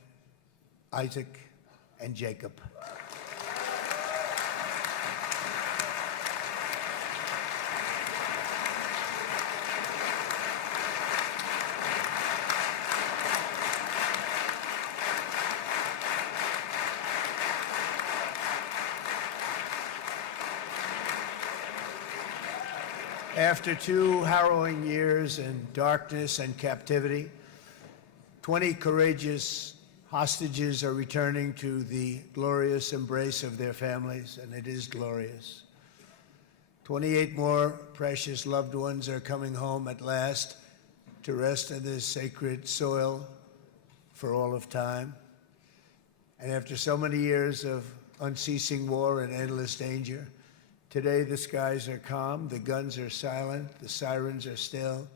Isaac, and Jacob. After 2 harrowing years in darkness and captivity, 20 courageous hostages are returning to the glorious embrace of their families, and it is glorious. 28 more precious loved ones are coming home at last to rest in this sacred soil for all of time. And after so many years of unceasing war and endless danger, today the skies are calm, the guns are silent, the sirens are still,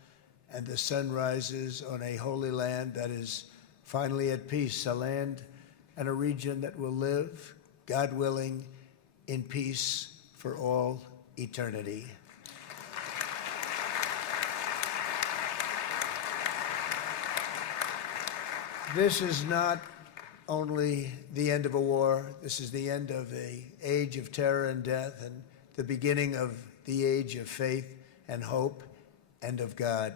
and the sun rises on a holy land that is finally at peace, a land and a region that will live, God willing, in peace for all eternity. This is not only the end of a war, this is the end of an age of terror and death, and the beginning of the age of faith and hope and of God.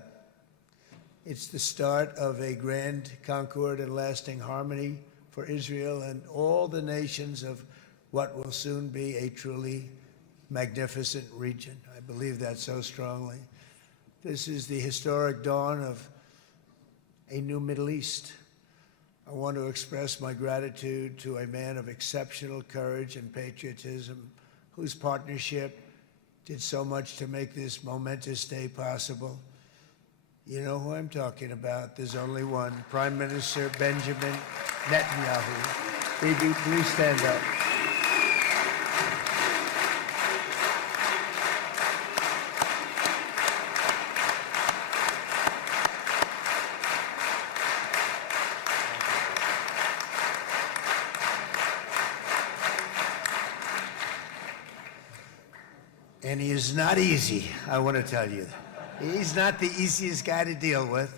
It's the start of a grand concord and lasting harmony for Israel and all the nations of what will soon be a truly magnificent region. I believe that so strongly. This is the historic dawn of a new Middle East. I want to express my gratitude to a man of exceptional courage and patriotism, whose partnership did so much to make this momentous day possible. You know who I'm talking about. There's only one, Prime Minister Benjamin Netanyahu. Bibi, please stand up. And he is not easy, I want to tell you. He's not the easiest guy to deal with,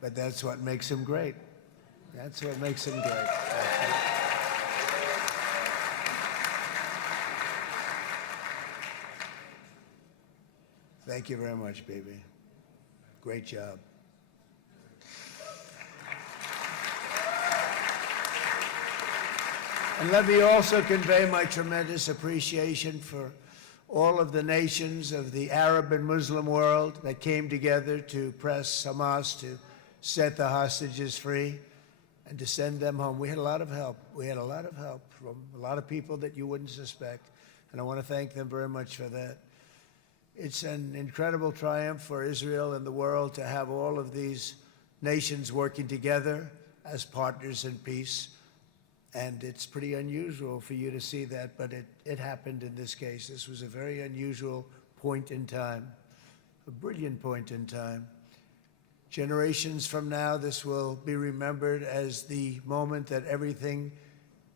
but that's what makes him great. That's what makes him great. Thank you very much, baby. Great job. And let me also convey my tremendous appreciation for all of the nations of the Arab and Muslim world that came together to press Hamas to set the hostages free and to send them home. We had a lot of help. We had a lot of help from a lot of people that you wouldn't suspect, and I want to thank them very much for that. It's an incredible triumph for Israel and the world to have all of these nations working together as partners in peace. And it's pretty unusual for you to see that, but it happened in this case. This was a very unusual point in time, a brilliant point in time. Generations from now, this will be remembered as the moment that everything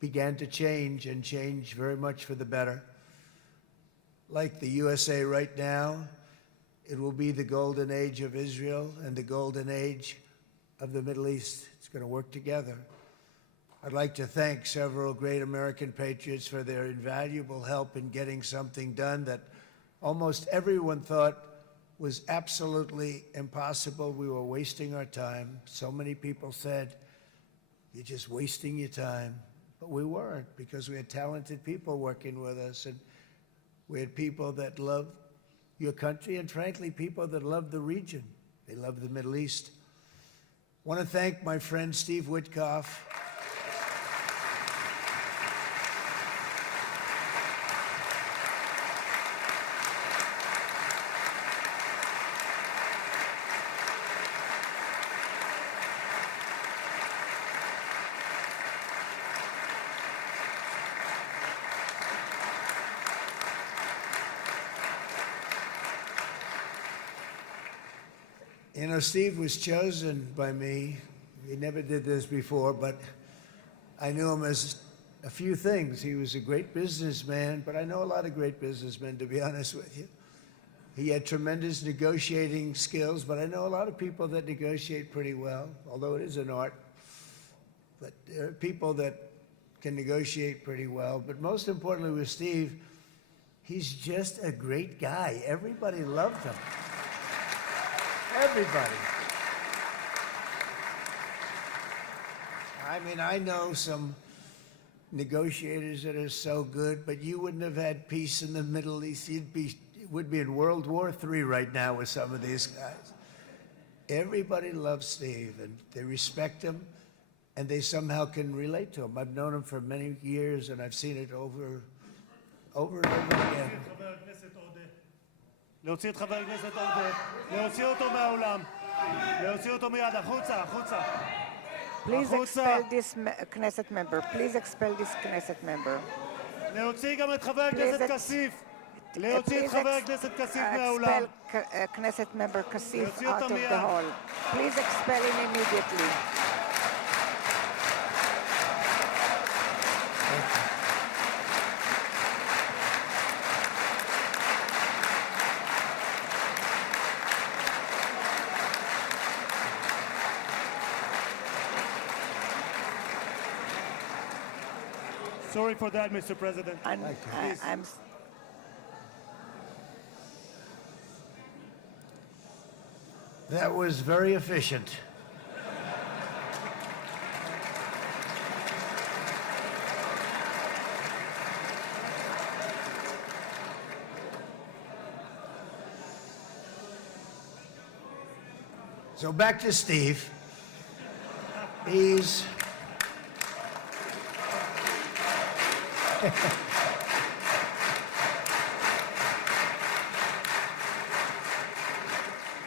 began to change, and change very much for the better. Like the USA right now, it will be the golden age of Israel and the golden age of the Middle East. It's going to work together. I'd like to thank several great American patriots for their invaluable help in getting something done that almost everyone thought was absolutely impossible. We were wasting our time. So many people said, "You're just wasting your time." But we weren't, because we had talented people working with us, and we had people that loved your country, and frankly, people that loved the region. They loved the Middle East. I want to thank my friend Steve Witkoff. You know, Steve was chosen by me. He never did this before, but I knew him as a few things. He was a great businessman, but I know a lot of great businessmen, to be honest with you. He had tremendous negotiating skills, but I know a lot of people that negotiate pretty well, although it is an art. But there are people that can negotiate pretty well. But most importantly with Steve, he's just a great guy. Everybody loved him. Everybody. I mean, I know some negotiators that are so good, but you wouldn't have had peace in the Middle East. You would be in World War III right now with some of these guys. Everybody loves Steve, and they respect him, and they somehow can relate to him. I've known him for many years, and I've seen it over and over again. להוציא את חבר הכנסת עודה, להוציא אותו מהאולם, להוציא אותו מיד, החוצה, החוצה. Please expel this Knesset member. Please expel this Knesset member. להוציא גם את חבר הכנסת כסיף. להוציא את חבר הכנסת כסיף מהאולם. Expel Knesset member Kasif out of the hall. Please expel him immediately. Sorry for that, Mr. President. That was very efficient. So back to Steve. He's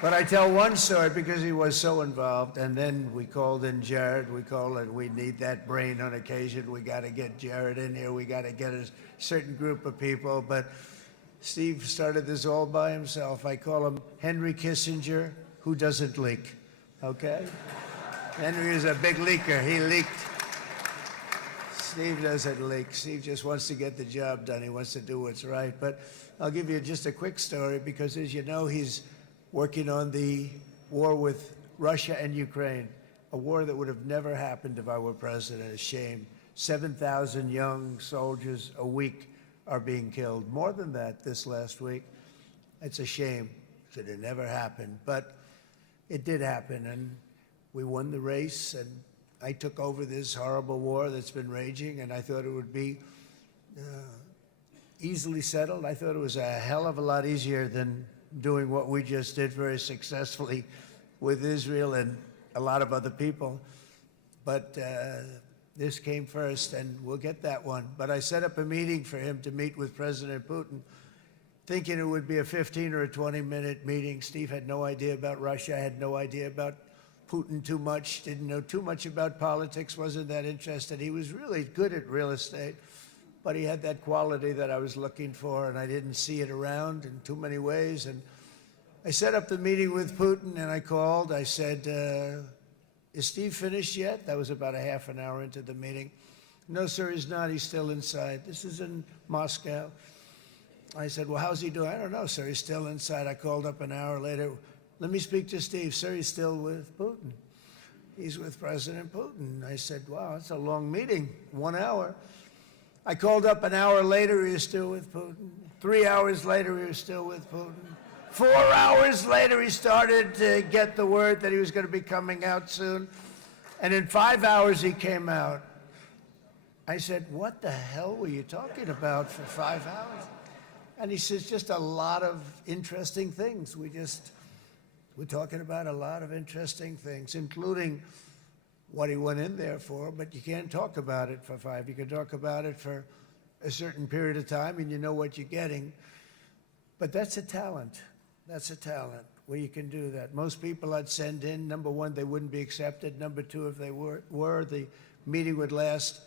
But I tell one story because he was so involved, and then we called in Jared. We need that brain on occasion. We got to get Jared in here. We got to get a certain group of people. But Steve started this all by himself. I call him Henry Kissinger, who doesn't leak, okay? Henry is a big leaker. He leaked Steve doesn't leak. Steve just wants to get the job done. He wants to do what's right. But I'll give you just a quick story because, as you know, he's working on the war with Russia and Ukraine, a war that would have never happened if I were president. A shame. 7,000 young soldiers a week are being killed. More than that this last week. It's a shame. Should have never happened. But it did happen, and we won the race, and I took over this horrible war that's been raging, and I thought it would be easily settled. I thought it was a hell of a lot easier than doing what we just did very successfully with Israel and a lot of other people. But this came first, and we'll get that one. But I set up a meeting for him to meet with President Putin, thinking it would be a 15 or a 20-minute meeting. Steve had no idea about Russia, had no idea about Putin too much, didn't know too much about politics, wasn't that interested. He was really good at real estate, but he had that quality that I was looking for, and I didn't see it around in too many ways. And I set up the meeting with Putin, and I called. I said, is Steve finished yet? That was about a half an hour into the meeting. No, sir, he's not. He's still inside. This is in Moscow. I said, well, how's he doing? I don't know, sir. He's still inside. I called up an hour later. Let me speak to Steve. Sir, he's still with Putin. He's with President Putin. I said, wow, that's a long meeting, 1 hour. I called up an hour later. He was still with Putin. 3 hours later, he was still with Putin. 4 hours later, he started to get the word that he was going to be coming out soon. And in 5 hours, he came out. I said, what the hell were you talking about for 5 hours? And he says, just a lot of interesting things. We're talking about a lot of interesting things, including what he went in there for, but you can't talk about it for 5. You can talk about it for a certain period of time, and you know what you're getting. But that's a talent. That's a talent, where you can do that. Most people I'd send in, number one, they wouldn't be accepted. Number two, if they were, the meeting would last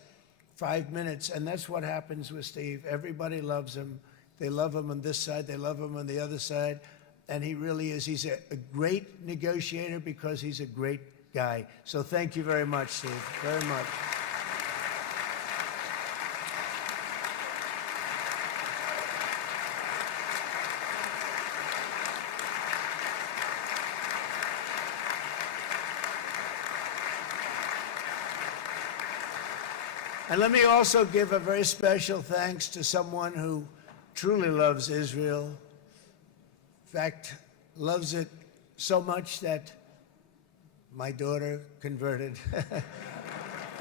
5 minutes, and that's what happens with Steve. Everybody loves him. They love him on this side, they love him on the other side, and he really is. He's a great negotiator because he's a great guy. So thank you very much, Steve, very much. And let me also give a very special thanks to someone who truly loves Israel. In fact, loves it so much that my daughter converted.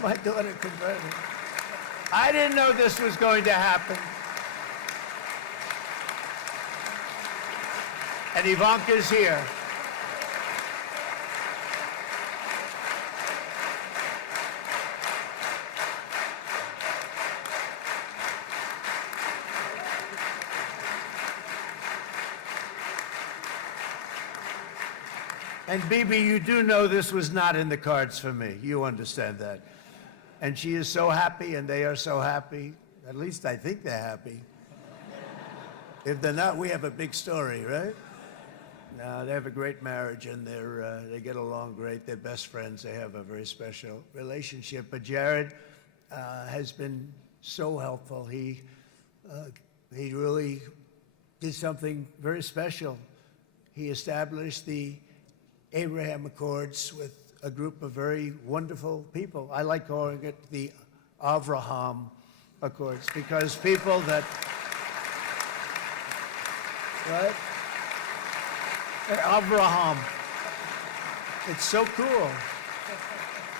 My daughter converted. I didn't know this was going to happen. And Ivanka's here. And Bibi, you do know this was not in the cards for me. You understand that. And she is so happy, and they are so happy. At least I think they're happy. If they're not, we have a big story, right? No, they have a great marriage, and they get along great. They're best friends. They have a very special relationship. But Jared has been so helpful. He really did something very special. He established the Abraham Accords with a group of very wonderful people. I like calling it the Avraham Accords, because people that, right? Avraham. It's so cool.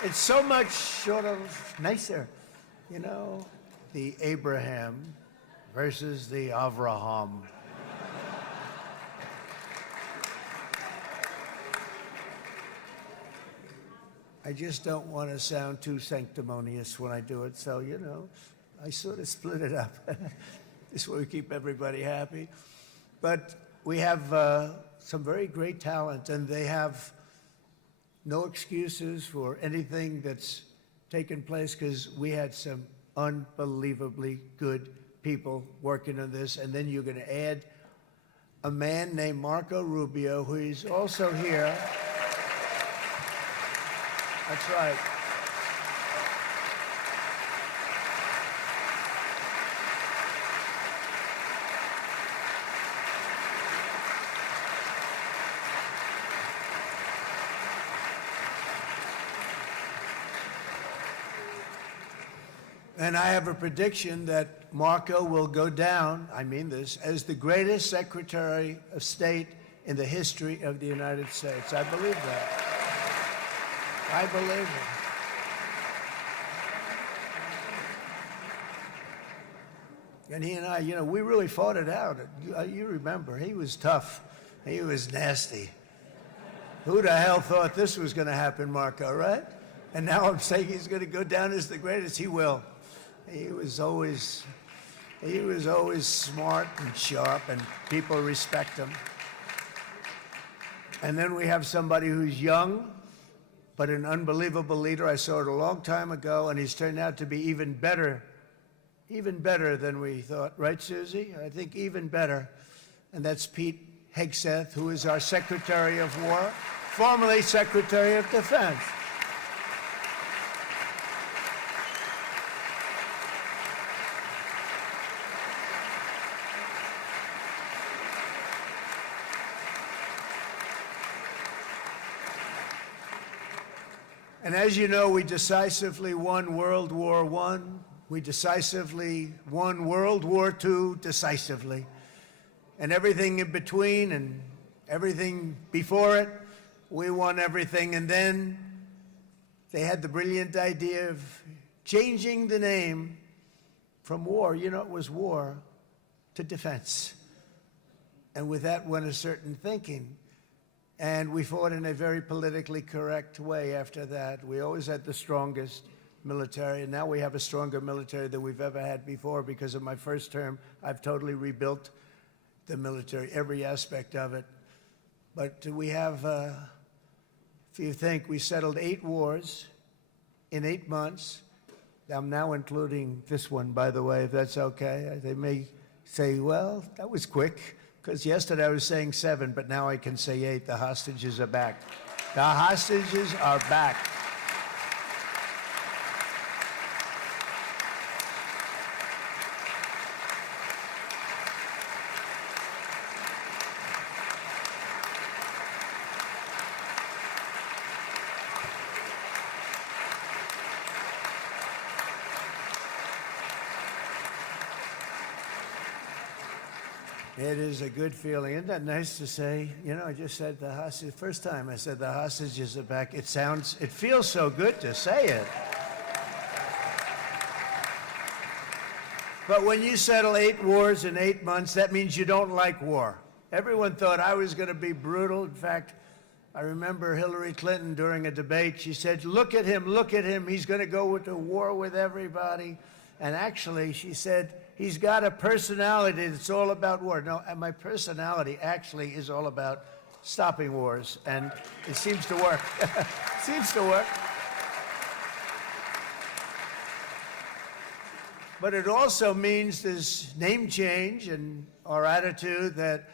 It's so much sort of nicer, you know, the Abraham versus the Avraham. I just don't want to sound too sanctimonious when I do it, so, you know, I sort of split it up. This way we keep everybody happy. But we have some very great talent, and they have no excuses for anything that's taken place, because we had some unbelievably good people working on this. And then you're going to add a man named Marco Rubio, who is also here. That's right. And I have a prediction that Marco will go down, I mean this, as the greatest Secretary of State in the history of the United States. I believe that. I believe it. And he and I, you know, we really fought it out. You remember, he was tough. He was nasty. Who the hell thought this was going to happen, Marco, right? And now I'm saying he's going to go down as the greatest. He will. He was always smart and sharp, and people respect him. And then we have somebody who's young, but an unbelievable leader. I saw it a long time ago, and he's turned out to be even better than we thought. Right, Susie? I think even better. And that's Pete Hegseth, who is our Secretary of War, formerly Secretary of Defense. And as you know, we decisively won World War I. We decisively won World War II decisively. And everything in between and everything before it, we won everything. And then they had the brilliant idea of changing the name from war, you know, it was war, to defense. And with that went a certain thinking. And we fought in a very politically correct way after that. We always had the strongest military, and now we have a stronger military than we've ever had before. Because of my first term, I've totally rebuilt the military, every aspect of it. But we have, if you think, we settled 8 wars in 8 months. I'm now including this one, by the way, if that's okay. They may say, well, that was quick. Because yesterday I was saying 7, but now I can say 8. The hostages are back. The hostages are back. It is a good feeling. Isn't that nice to say? You know, I just said the hostage. First time I said the hostages are back. It feels so good to say it. But when you settle 8 wars in 8 months, that means you don't like war. Everyone thought I was going to be brutal. In fact, I remember Hillary Clinton during a debate, she said, look at him, he's going to go into war with everybody. And actually, she said, he's got a personality that's all about war. No, and my personality actually is all about stopping wars, and it seems to work. It seems to work. But it also means this name change and our attitude that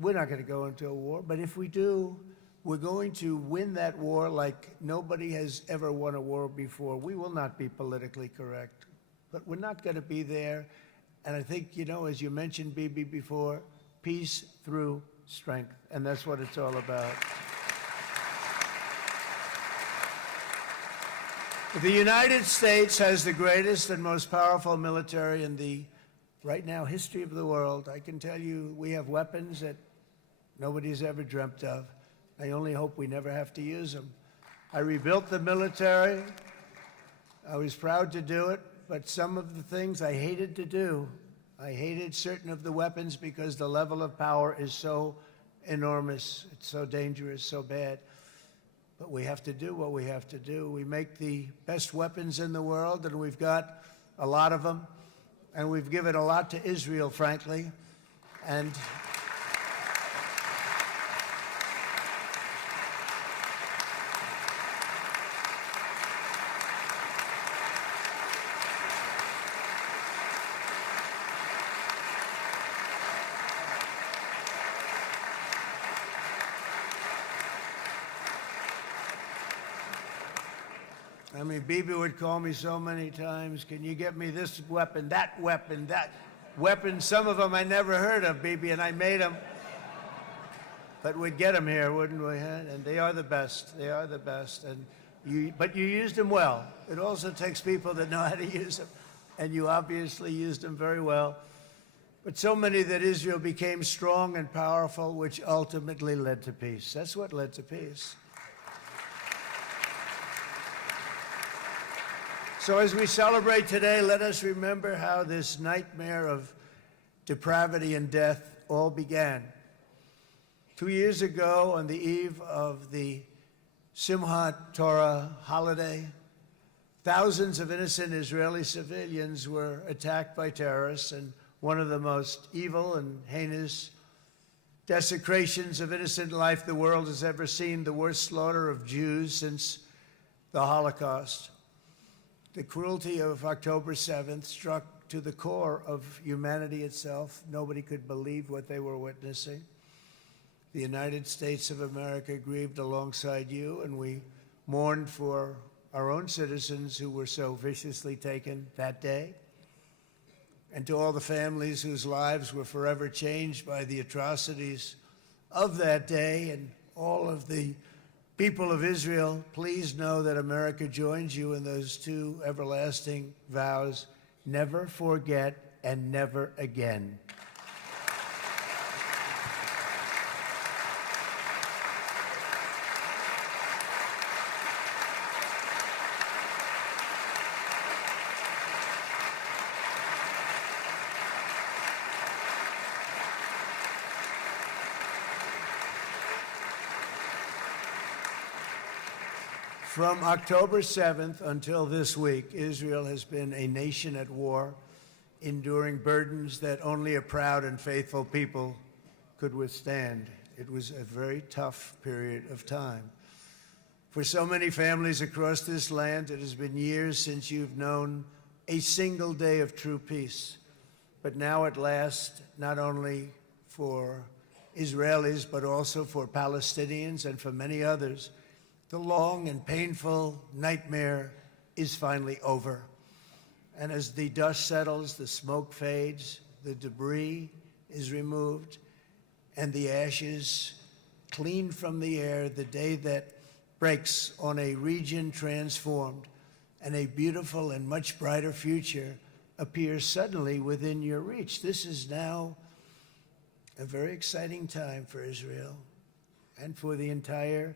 we're not going to go into a war, but if we do, we're going to win that war like nobody has ever won a war before. We will not be politically correct, but we're not going to be there. And I think, you know, as you mentioned, Bibi, before, peace through strength. And that's what it's all about. The United States has the greatest and most powerful military in the, right now, history of the world. I can tell you we have weapons that nobody's ever dreamt of. I only hope we never have to use them. I rebuilt the military. I was proud to do it, but some of the things I hated to do. I hated certain of the weapons because the level of power is so enormous. It's so dangerous, so bad. But we have to do what we have to do. We make the best weapons in the world, and we've got a lot of them. And we've given a lot to Israel, frankly. And I mean, Bibi would call me so many times, can you get me this weapon, that weapon, that weapon? Some of them I never heard of, Bibi, and I made them. But we'd get them here, wouldn't we? And they are the best. They are the best. And But you used them well. It also takes people that know how to use them, and you obviously used them very well. But so many that Israel became strong and powerful, which ultimately led to peace. That's what led to peace. So as we celebrate today, let us remember how this nightmare of depravity and death all began. 2 years ago, on the eve of the Simchat Torah holiday, thousands of innocent Israeli civilians were attacked by terrorists, and one of the most evil and heinous desecrations of innocent life the world has ever seen, the worst slaughter of Jews since the Holocaust. The cruelty of October 7th struck to the core of humanity itself. Nobody could believe what they were witnessing. The United States of America grieved alongside you, and we mourned for our own citizens who were so viciously taken that day. And to all the families whose lives were forever changed by the atrocities of that day, and all of the people of Israel, please know that America joins you in those two everlasting vows: never forget and never again. From October 7th until this week, Israel has been a nation at war, enduring burdens that only a proud and faithful people could withstand. It was a very tough period of time. For so many families across this land, it has been years since you've known a single day of true peace. But now at last, not only for Israelis, but also for Palestinians and for many others, the long and painful nightmare is finally over. And as the dust settles, the smoke fades, the debris is removed, and the ashes cleaned from the air, the day that breaks on a region transformed, and a beautiful and much brighter future appears suddenly within your reach. This is now a very exciting time for Israel and for the entire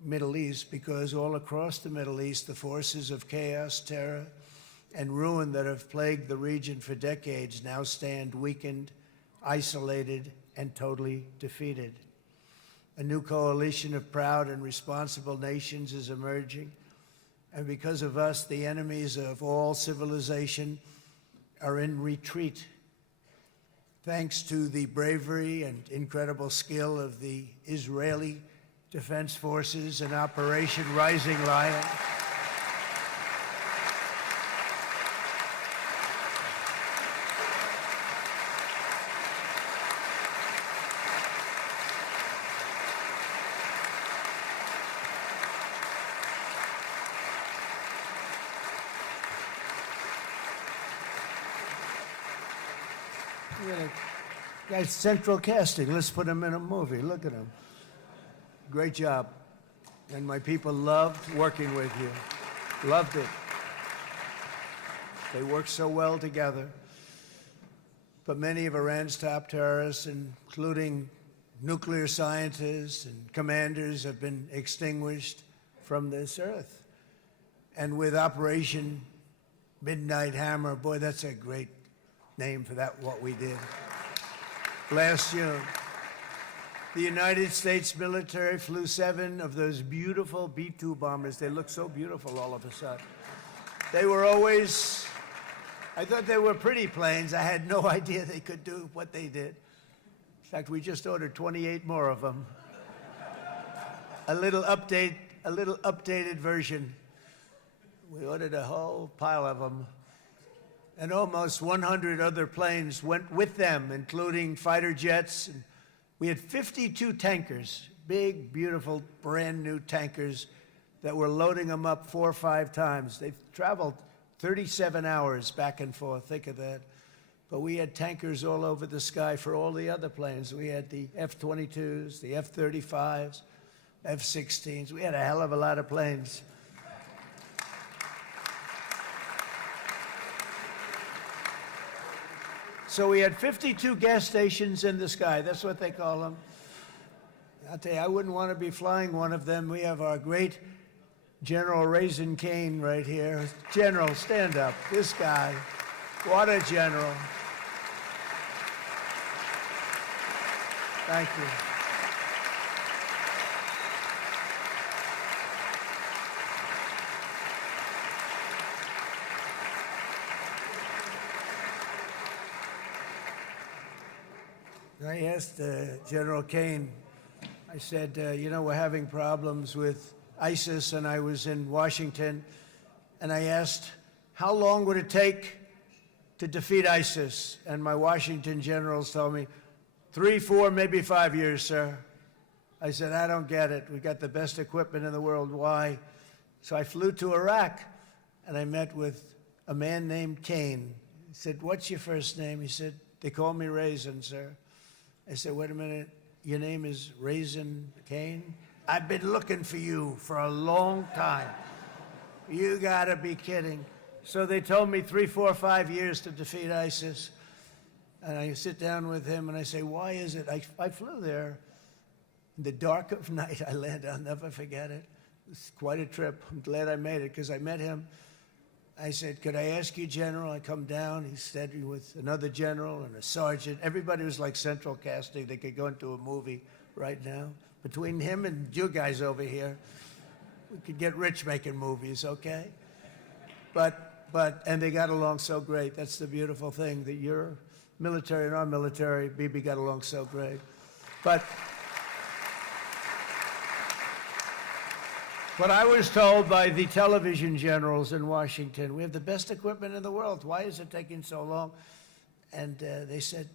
Middle East, because all across the Middle East, the forces of chaos, terror, and ruin that have plagued the region for decades now stand weakened, isolated, and totally defeated. A new coalition of proud and responsible nations is emerging, and because of us, the enemies of all civilization are in retreat. Thanks to the bravery and incredible skill of the Israeli Defense Forces and Operation Rising Lion, Guys, central casting. Let's put him in a movie. Look at him. Great job. And my people loved working with you. Loved it. They worked so well together. But many of Iran's top terrorists, including nuclear scientists and commanders, have been extinguished from this earth. And with Operation Midnight Hammer, boy, that's a great name for that, what we did last June. The United States military flew 7 of those beautiful B-2 bombers. They look so beautiful all of a sudden. They were always, I thought they were pretty planes. I had no idea they could do what they did. In fact, we just ordered 28 more of them. A little updated version. We ordered a whole pile of them. And almost 100 other planes went with them, including fighter jets. And we had 52 tankers, big, beautiful, brand new tankers that were loading them up 4 or 5 times. They've traveled 37 hours back and forth, think of that. But we had tankers all over the sky for all the other planes. We had the F-22s, the F-35s. F-16s. We had a hell of a lot of planes. So we had 52 gas stations in the sky. That's what they call them. I'll tell you, I wouldn't want to be flying one of them. We have our great General Raisin Cain right here. General, stand up. This guy, what a general. Thank you. I asked General Cain, I said, you know, we're having problems with ISIS, and I was in Washington, and I asked, how long would it take to defeat ISIS? And my Washington generals told me, 3, 4, maybe 5 years, sir. I said, I don't get it. We got the best equipment in the world. Why? So I flew to Iraq, and I met with a man named Cain. He said, what's your first name? He said, they call me Raisin, sir. I said, wait a minute, your name is Raisin Cain? I've been looking for you for a long time. You gotta be kidding. So they told me 3, 4, 5 years to defeat ISIS. And I sit down with him and I say, why is it? I flew there in the dark of night. I landed, I'll never forget it. It was quite a trip. I'm glad I made it because I met him. I said, could I ask you, General? I come down. He said with another general and a sergeant. Everybody was like central casting. They could go into a movie right now. Between him and you guys over here, we could get rich making movies, okay? And they got along so great. That's the beautiful thing, that your military and our military, Bibi, got along so great. But I was told by the television generals in Washington, we have the best equipment in the world. Why is it taking so long? And they said,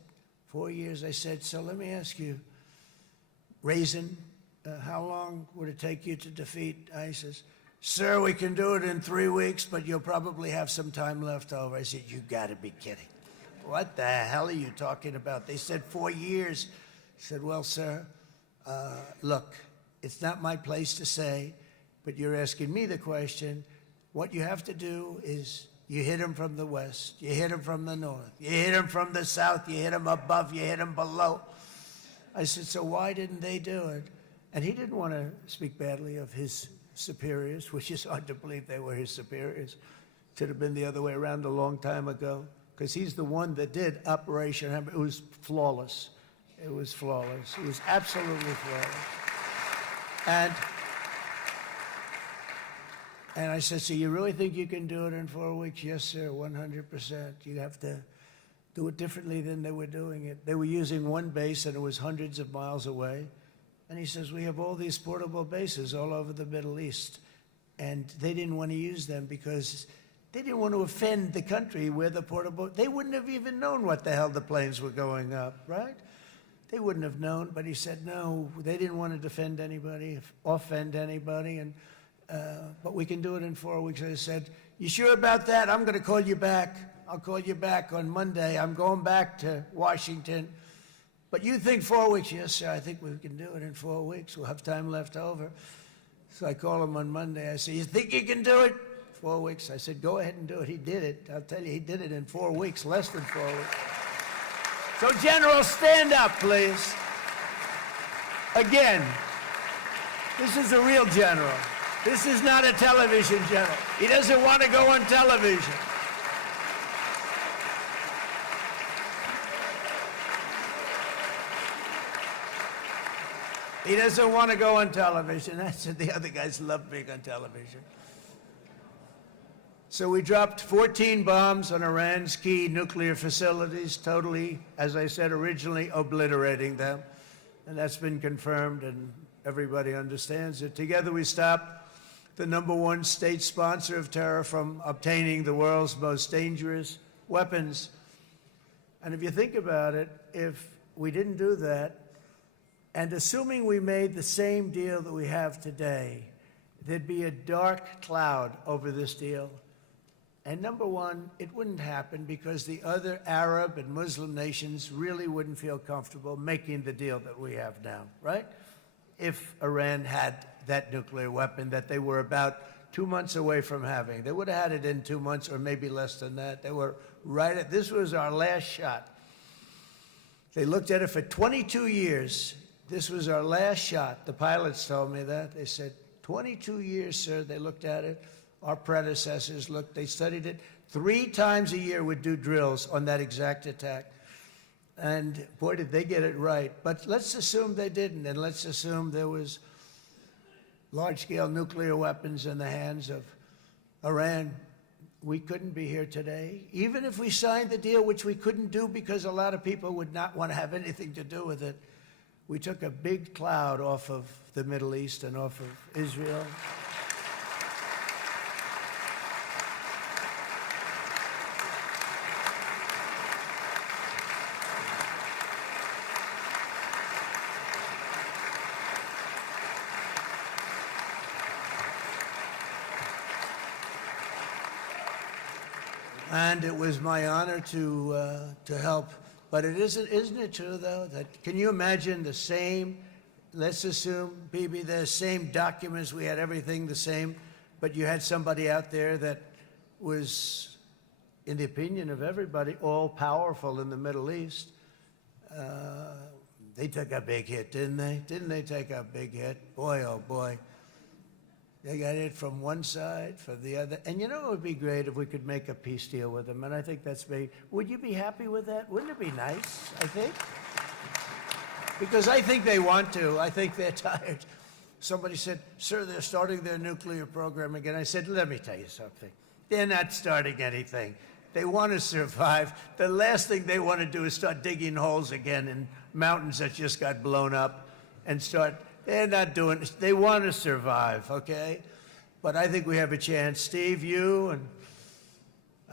4 years. I said, so let me ask you, Raisin, how long would it take you to defeat ISIS? Sir, we can do it in 3 weeks, but you'll probably have some time left over. I said, you gotta be kidding. What the hell are you talking about? They said 4 years. I said, well, sir, look, it's not my place to say, but you're asking me the question. What you have to do is you hit them from the west, you hit them from the north, you hit them from the south, you hit them above, you hit them below. I said, so why didn't they do it? And he didn't want to speak badly of his superiors, which is hard to believe they were his superiors. It should have been the other way around a long time ago, because he's the one that did Operation Hammer. It was flawless. It was flawless. It was absolutely flawless. And I said, so you really think you can do it in 4 weeks? Yes, sir, 100%. You have to do it differently than they were doing it. They were using one base, and it was hundreds of miles away. And he says, we have all these portable bases all over the Middle East. And they didn't want to use them because they didn't want to offend the country where the portable, they wouldn't have even known what the hell the planes were going up, right? They wouldn't have known, but he said, no, they didn't want to defend anybody, offend anybody, and but we can do it in 4 weeks. I said, you sure about that? I'm going to call you back. I'll call you back on Monday. I'm going back to Washington. But you think 4 weeks? Yes, sir, I think we can do it in 4 weeks. We'll have time left over. So I call him on Monday. I say, you think you can do it? 4 weeks. I said, go ahead and do it. He did it. I'll tell you, he did it in 4 weeks, less than 4 weeks. So, General, stand up, please. Again, this is a real general. This is not a television general. He doesn't want to go on television. He doesn't want to go on television. I said the other guys love being on television. So we dropped 14 bombs on Iran's key nuclear facilities, totally, as I said originally, obliterating them. And that's been confirmed, and everybody understands it. Together we stopped the #1 state sponsor of terror from obtaining the world's most dangerous weapons. And if you think about it, if we didn't do that, and assuming we made the same deal that we have today, there'd be a dark cloud over this deal. And #1, it wouldn't happen because the other Arab and Muslim nations really wouldn't feel comfortable making the deal that we have now, right? if Iran had that nuclear weapon that they were about 2 months away from having. They would have had it in 2 months or maybe less than that. They were right at, this was our last shot. They looked at it for 22 years. This was our last shot. The pilots told me that. They said, 22 years, sir. They looked at it. Our predecessors looked, they studied it. 3 times a year would do drills on that exact attack. And boy, did they get it right. But let's assume they didn't, and let's assume there was large-scale nuclear weapons in the hands of Iran. We couldn't be here today. Even if we signed the deal, which we couldn't do because a lot of people would not want to have anything to do with it, we took a big cloud off of the Middle East and off of Israel. And it was my honor to help. But it isn't it true, though, that can you imagine the same, let's assume, Bibi, the same documents, we had everything the same, but you had somebody out there that was, in the opinion of everybody, all-powerful in the Middle East. They took a big hit, didn't they? Didn't they take a big hit? Boy, oh boy. They got it from one side, from the other. And you know, it would be great if we could make a peace deal with them. And I think that's maybe, would you be happy with that? Wouldn't it be nice, I think? Because I think they want to. I think they're tired. Somebody said, sir, they're starting their nuclear program again. I said, let me tell you something. They're not starting anything. They want to survive. The last thing they want to do is start digging holes again in mountains that just got blown up and start. They're not doing it. They want to survive, okay? But I think we have a chance. Steve, you, and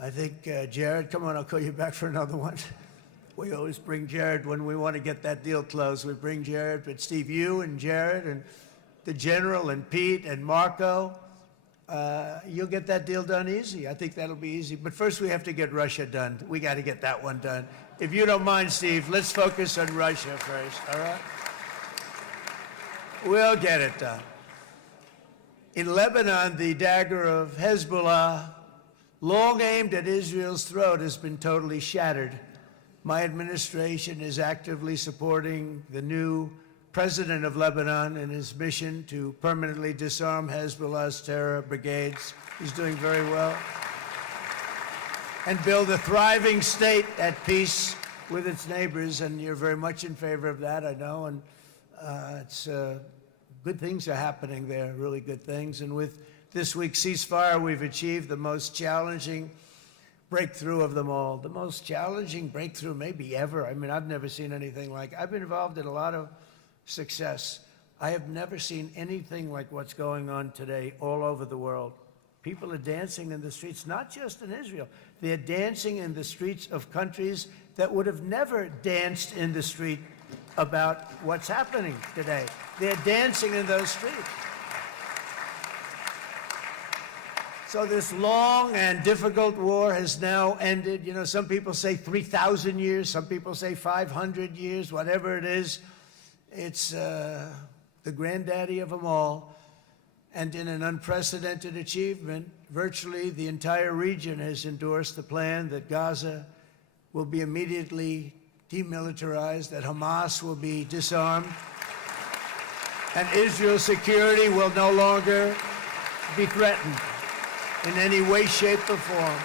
I think Jared, come on, I'll call you back for another one. We always bring Jared when we want to get that deal closed. We bring Jared, but Steve, you and Jared and the General and Pete and Marco, you'll get that deal done easy. I think that'll be easy. But first we have to get Russia done. We got to get that one done. If you don't mind, Steve, let's focus on Russia first, all right? We'll get it done. In Lebanon, the dagger of Hezbollah, long aimed at Israel's throat, has been totally shattered. My administration is actively supporting the new president of Lebanon in his mission to permanently disarm Hezbollah's terror brigades. He's doing very well. And build a thriving state at peace with its neighbors, and you're very much in favor of that, I know, and it's good things are happening there, really good things. And with this week's ceasefire, we've achieved the most challenging breakthrough of them all. The most challenging breakthrough maybe ever. I mean, I've never seen anything like it. I've been involved in a lot of success. I have never seen anything like what's going on today all over the world. People are dancing in the streets, not just in Israel. They're dancing in the streets of countries that would have never danced in the street about what's happening today. They're dancing in those streets. So this long and difficult war has now ended. You know, some people say 3,000 years, some people say 500 years, whatever it is. It's the granddaddy of them all. And in an unprecedented achievement, virtually the entire region has endorsed the plan that Gaza will be immediately demilitarized, that Hamas will be disarmed, and Israel's security will no longer be threatened in any way, shape, or form.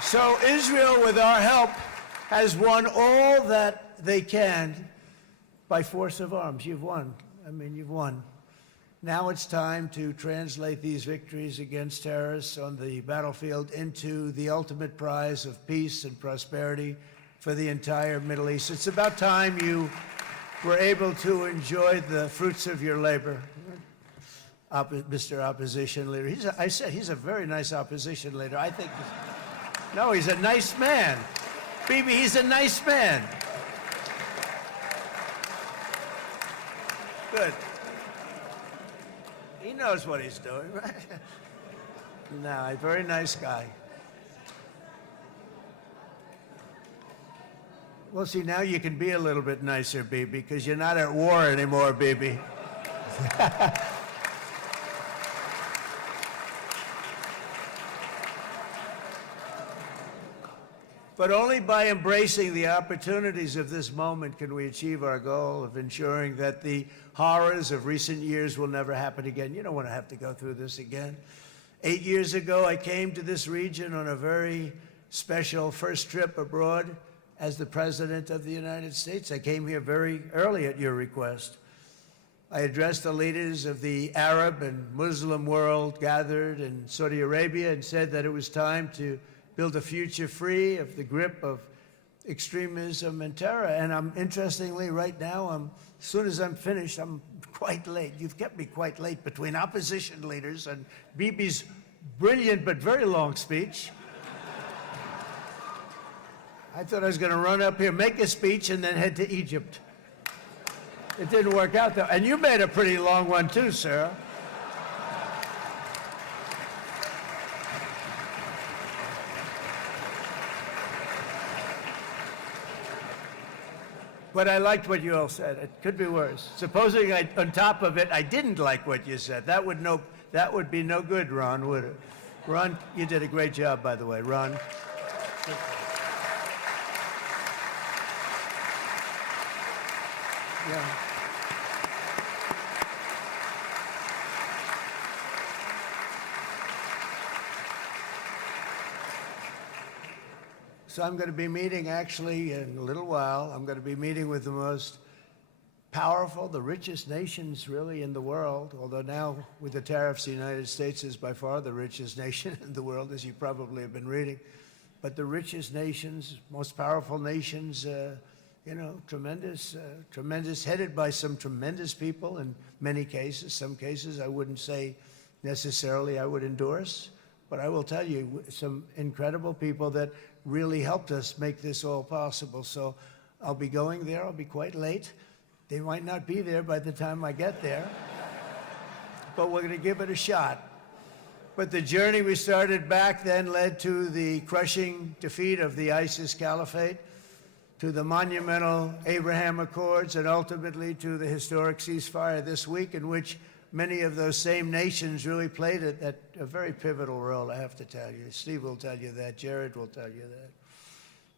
So Israel, with our help, has won all that they can by force of arms. You've won. I mean, you've won. Now it's time to translate these victories against terrorists on the battlefield into the ultimate prize of peace and prosperity for the entire Middle East. It's about time you were able to enjoy the fruits of your labor. Mr. Opposition Leader. I said he's a very nice opposition leader. I think, no, he's a nice man. Bibi, he's a nice man. Good. He knows what he's doing, right? No, a very nice guy. Well, see, now you can be a little bit nicer, Bibi, because you're not at war anymore, Bibi. But only by embracing the opportunities of this moment can we achieve our goal of ensuring that the horrors of recent years will never happen again. You don't want to have to go through this again. 8 years ago, I came to this region on a very special first trip abroad as the President of the United States. I came here very early at your request. I addressed the leaders of the Arab and Muslim world gathered in Saudi Arabia and said that it was time to build a future free of the grip of extremism and terror. And interestingly, right now, as soon as I'm finished, I'm quite late. You've kept me quite late between opposition leaders and Bibi's brilliant but very long speech. I thought I was going to run up here, make a speech, and then head to Egypt. It didn't work out, though. And you made a pretty long one, too, sir. But I liked what you all said. It could be worse. Supposing on top of it, I didn't like what you said. That would be no good, Ron, would it? Ron, you did a great job, by the way, Ron. Yeah. So I'm going to be meeting, actually, in a little while, I'm going to be meeting with the most powerful, the richest nations, really, in the world, although now, with the tariffs, the United States is by far the richest nation in the world, as you probably have been reading. But the richest nations, most powerful nations, you know, tremendous, headed by some tremendous people in many cases. Some cases I wouldn't say necessarily I would endorse, but I will tell you, some incredible people that really helped us make this all possible. So I'll be going there. I'll be quite late. They might not be there by the time I get there, but we're going to give it a shot. But the journey we started back then led to the crushing defeat of the ISIS caliphate, to the monumental Abraham Accords, and ultimately to the historic ceasefire this week, in which many of those same nations really played a very pivotal role, I have to tell you. Steve will tell you that. Jared will tell you that.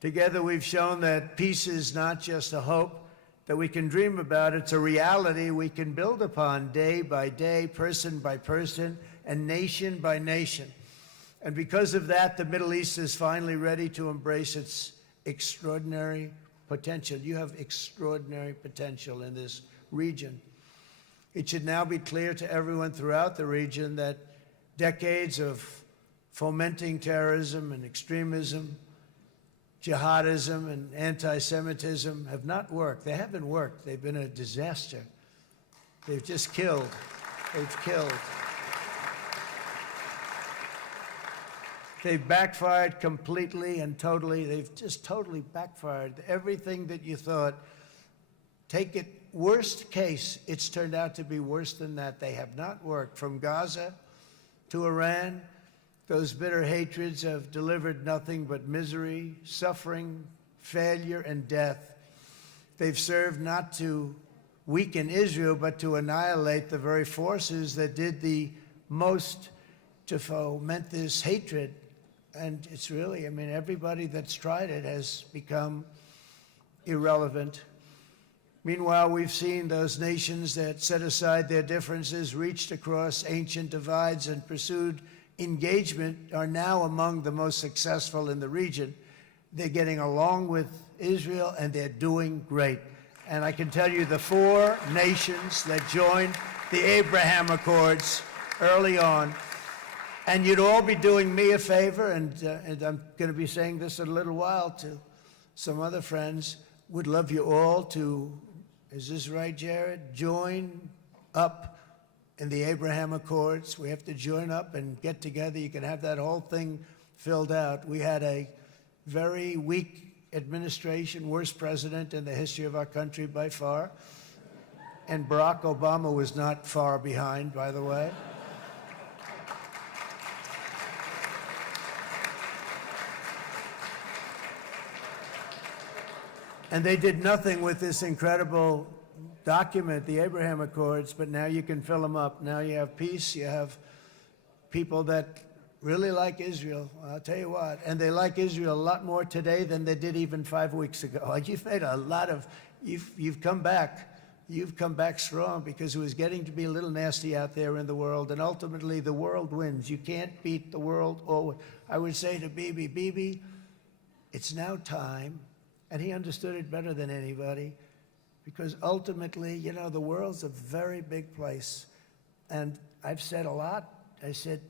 Together, we've shown that peace is not just a hope that we can dream about. It's a reality we can build upon day by day, person by person, and nation by nation. And because of that, the Middle East is finally ready to embrace its extraordinary potential. You have extraordinary potential in this region. It should now be clear to everyone throughout the region that decades of fomenting terrorism and extremism, jihadism and anti-Semitism have not worked. They haven't worked. They've been a disaster. They've just killed. They've killed. They've backfired completely and totally. They've just totally backfired. Everything that you thought, take it worst case, it's turned out to be worse than that. They have not worked. From Gaza to Iran, those bitter hatreds have delivered nothing but misery, suffering, failure, and death. They've served not to weaken Israel, but to annihilate the very forces that did the most to foment this hatred. And it's really, I mean, everybody that's tried it has become irrelevant. Meanwhile, we've seen those nations that set aside their differences, reached across ancient divides, and pursued engagement are now among the most successful in the region. They're getting along with Israel, and they're doing great. And I can tell you the 4 nations that joined the Abraham Accords early on, and you'd all be doing me a favor, and I'm going to be saying this in a little while to some other friends, would love you all to, is this right, Jared? Join up in the Abraham Accords. We have to join up and get together. You can have that whole thing filled out. We had a very weak administration, worst president in the history of our country by far. And Barack Obama was not far behind, by the way. And they did nothing with this incredible document, the Abraham Accords, but now you can fill them up. Now you have peace, you have people that really like Israel. I'll tell you what, and they like Israel a lot more today than they did even 5 weeks ago. You've made a lot of, you've come back. You've come back strong because it was getting to be a little nasty out there in the world, and ultimately the world wins. You can't beat the world. Or I would say to Bibi, it's now time, and he understood it better than anybody, because ultimately, you know, the world's a very big place. And I've said a lot. I said,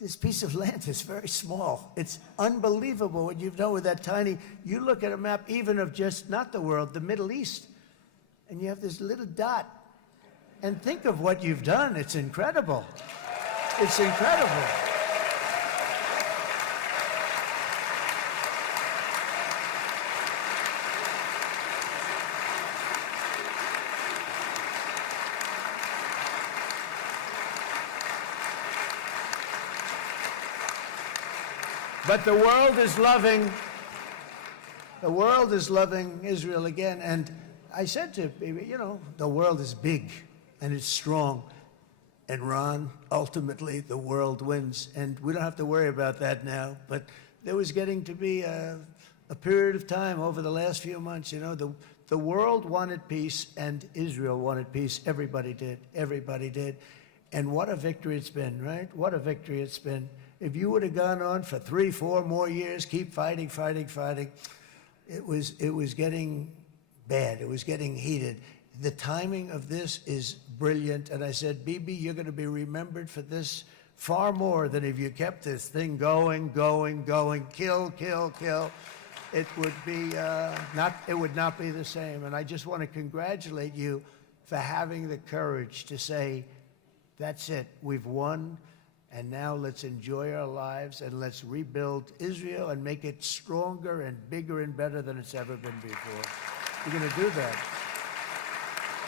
this piece of land is very small. It's unbelievable what you've done with that tiny, you look at a map even of just, not the world, the Middle East, and you have this little dot. And think of what you've done. It's incredible. It's incredible. But the world is loving Israel again. And I said to Bibi, you know, the world is big and it's strong. And Ron, ultimately, the world wins. And we don't have to worry about that now. But there was getting to be a period of time over the last few months, you know, the world wanted peace and Israel wanted peace. Everybody did. Everybody did. And what a victory it's been, right? What a victory it's been. If you would have gone on for 3, 4 more years, keep fighting, it was getting bad. It was getting heated. The timing of this is brilliant. And I said, Bibi, you're going to be remembered for this far more than if you kept this thing going, kill. It would be it would not be the same. And I just want to congratulate you for having the courage to say, that's it, we've won. And now let's enjoy our lives and let's rebuild Israel and make it stronger and bigger and better than it's ever been before. You're going to do that.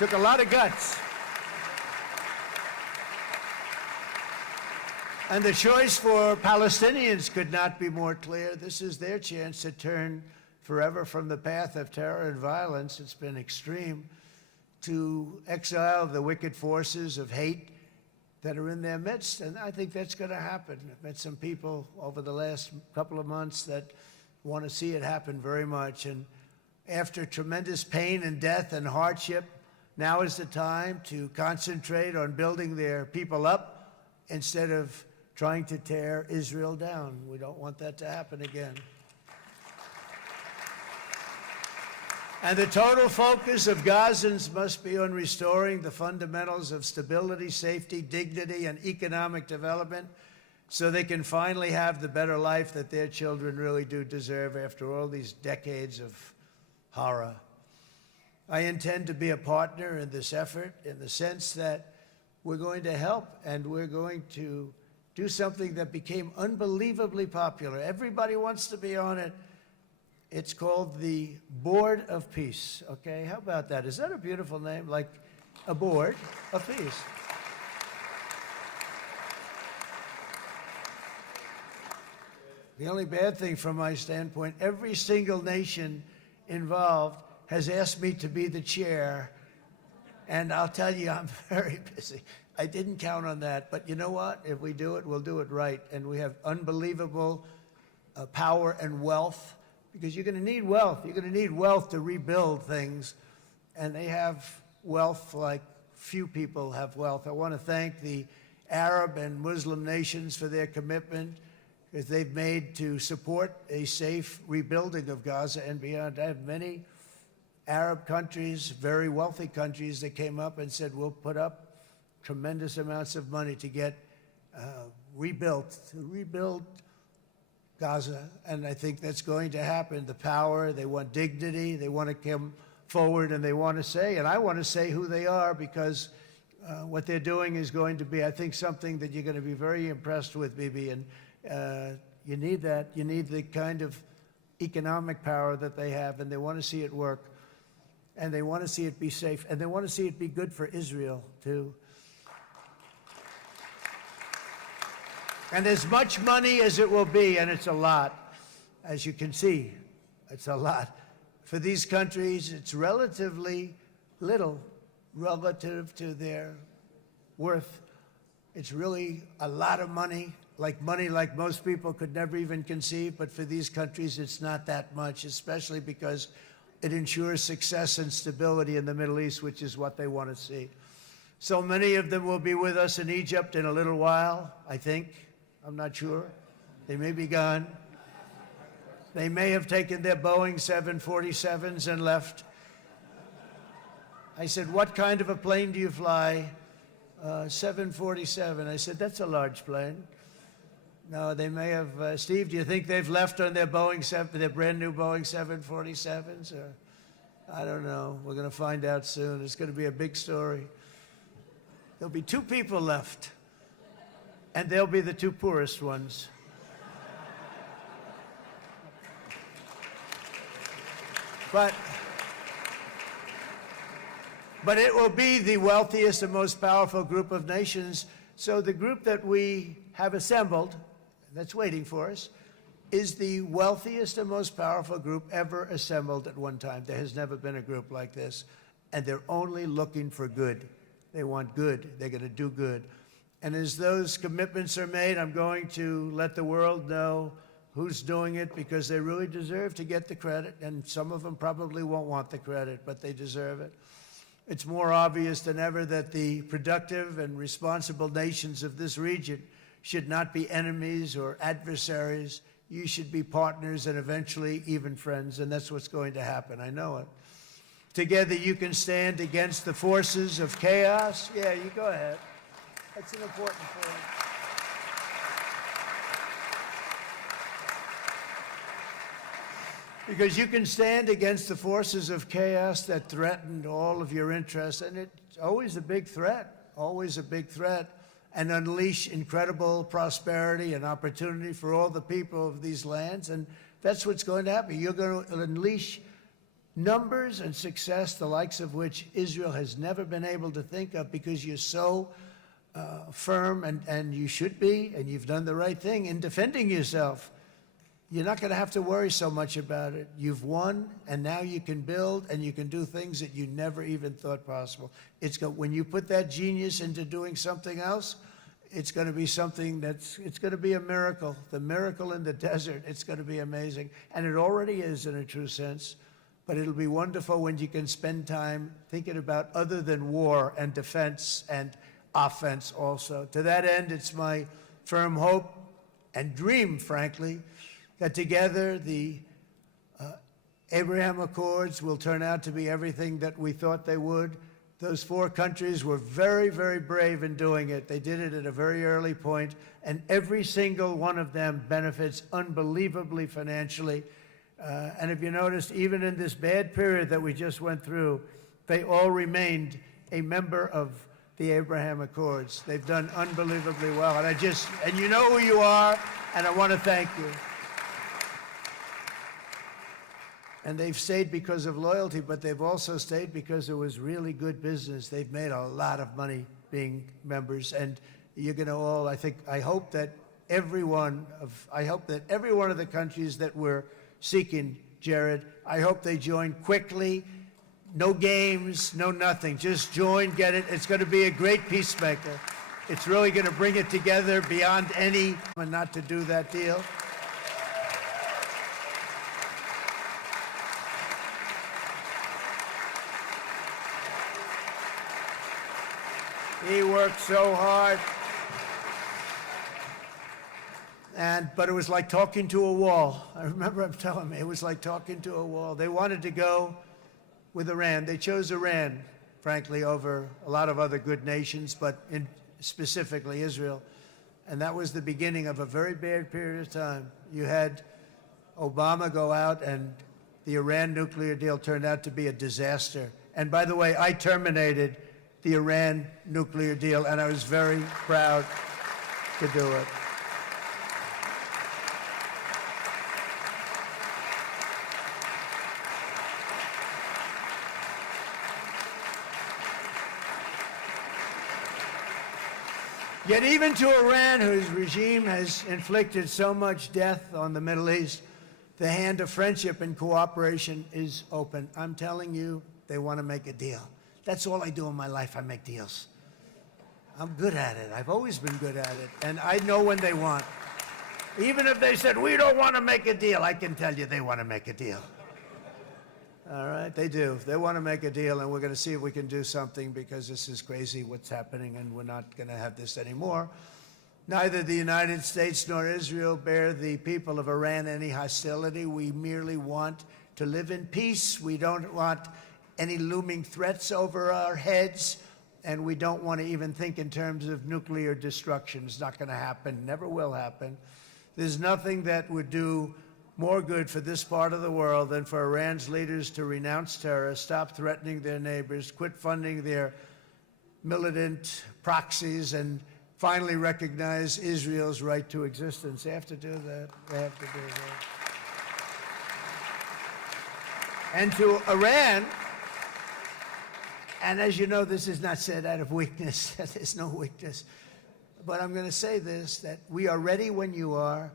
Took a lot of guts. And the choice for Palestinians could not be more clear. This is their chance to turn forever from the path of terror and violence. It's been extreme, to exile the wicked forces of hate that are in their midst, and I think that's going to happen. I've met some people over the last couple of months that want to see it happen very much, and after tremendous pain and death and hardship, now is the time to concentrate on building their people up instead of trying to tear Israel down. We don't want that to happen again. And the total focus of Gazans must be on restoring the fundamentals of stability, safety, dignity, and economic development so they can finally have the better life that their children really do deserve after all these decades of horror. I intend to be a partner in this effort in the sense that we're going to help and we're going to do something that became unbelievably popular. Everybody wants to be on it. It's called the Board of Peace, okay? How about that? Is that a beautiful name? Like a board of peace. The only bad thing from my standpoint, every single nation involved has asked me to be the chair, and I'll tell you, I'm very busy. I didn't count on that, but you know what? If we do it, we'll do it right, and we have unbelievable power and wealth, because you're going to need wealth. You're going to need wealth to rebuild things, and they have wealth like few people have wealth. I want to thank the Arab and Muslim nations for their commitment that they've made to support a safe rebuilding of Gaza and beyond. I have many Arab countries, very wealthy countries, that came up and said, we'll put up tremendous amounts of money to get rebuild Gaza, and I think that's going to happen. The power, they want dignity, they want to come forward, and they want to say, and I want to say who they are, because what they're doing is going to be, I think, something that you're going to be very impressed with, Bibi, and you need that. You need the kind of economic power that they have, and they want to see it work, and they want to see it be safe, and they want to see it be good for Israel, too. And as much money as it will be, and it's a lot, as you can see, it's a lot, for these countries, it's relatively little relative to their worth. It's really a lot of money like most people could never even conceive, but for these countries, it's not that much, especially because it ensures success and stability in the Middle East, which is what they want to see. So many of them will be with us in Egypt in a little while, I think. I'm not sure. They may be gone. They may have taken their Boeing 747s and left. I said, what kind of a plane do you fly? 747. I said, that's a large plane. No, they may have. Steve, do you think they've left on their their brand new Boeing 747s? Or I don't know. We're going to find out soon. It's going to be a big story. There'll be 2 people left, and they'll be the 2 poorest ones. But it will be the wealthiest and most powerful group of nations. So the group that we have assembled, that's waiting for us, is the wealthiest and most powerful group ever assembled at one time. There has never been a group like this. And they're only looking for good. They want good. They're going to do good. And as those commitments are made, I'm going to let the world know who's doing it, because they really deserve to get the credit. And some of them probably won't want the credit, but they deserve it. It's more obvious than ever that the productive and responsible nations of this region should not be enemies or adversaries. You should be partners and eventually even friends, and that's what's going to happen. I know it. Together you can stand against the forces of chaos. Yeah, you go ahead. That's an important point. Because you can stand against the forces of chaos that threatened all of your interests, and it's always a big threat, and unleash incredible prosperity and opportunity for all the people of these lands, and that's what's going to happen. You're going to unleash numbers and success, the likes of which Israel has never been able to think of, because you're so firm, and you should be, and you've done the right thing in defending yourself. You're not going to have to worry so much about it. You've won, and now you can build, and you can do things that you never even thought possible. When you put that genius into doing something else, it's going to be something it's going to be a miracle. The miracle in the desert, it's going to be amazing. And it already is in a true sense. But it'll be wonderful when you can spend time thinking about other than war and defense and offense also. To that end, it's my firm hope and dream, frankly, that together the Abraham Accords will turn out to be everything that we thought they would. Those 4 countries were very, very brave in doing it. They did it at a very early point, and every single one of them benefits unbelievably financially. And if you noticed, even in this bad period that we just went through, they all remained a member of the Abraham Accords. They've done unbelievably well. And you know who you are, and I want to thank you. And they've stayed because of loyalty, but they've also stayed because it was really good business. They've made a lot of money being members, and you're going to all, I hope that every one of the countries that we're seeking, Jared, I hope they join quickly. No games, no nothing. Just join, get it. It's going to be a great peacemaker. It's really going to bring it together beyond any, and not to do that deal. He worked so hard. But it was like talking to a wall. I remember him telling me it was like talking to a wall. They wanted to go with Iran. They chose Iran, frankly, over a lot of other good nations, but specifically Israel. And that was the beginning of a very bad period of time. You had Obama go out, and the Iran nuclear deal turned out to be a disaster. And by the way, I terminated the Iran nuclear deal, and I was very proud to do it. Yet even to Iran, whose regime has inflicted so much death on the Middle East, The hand of friendship and cooperation is open. I'm telling you, they want to make a deal. That's all I do in my life. I make deals. I'm good at it. I've always been good at it. And I know when they want. Even if they said, we don't want to make a deal, I can tell you they want to make a deal. All right, they do. They want to make a deal, and we're going to see if we can do something, because this is crazy what's happening, and we're not going to have this anymore. Neither the United States nor Israel bear the people of Iran any hostility. We merely want to live in peace. We don't want any looming threats over our heads, and we don't want to even think in terms of nuclear destruction. It's not going to happen, never will happen. There's nothing that would do more good for this part of the world than for Iran's leaders to renounce terror, stop threatening their neighbors, quit funding their militant proxies, and finally recognize Israel's right to existence. They have to do that. They have to do that. And to Iran, and as you know, this is not said out of weakness. There's no weakness. But I'm going to say this, that we are ready when you are,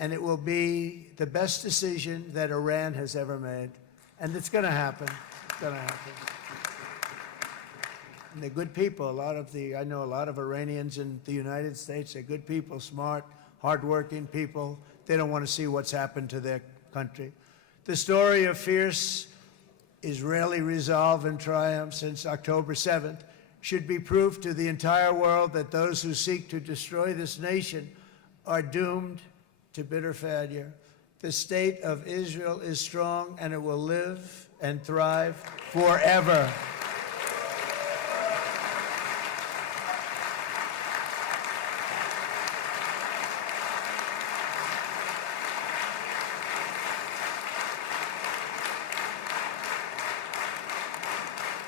and it will be the best decision that Iran has ever made. And it's going to happen. It's going to happen. And they're good people. I know a lot of Iranians in the United States. They're good people, smart, hardworking people. They don't want to see what's happened to their country. The story of fierce Israeli resolve and triumph since October 7th should be proof to the entire world that those who seek to destroy this nation are doomed to bitter failure. The state of Israel is strong, and it will live and thrive forever.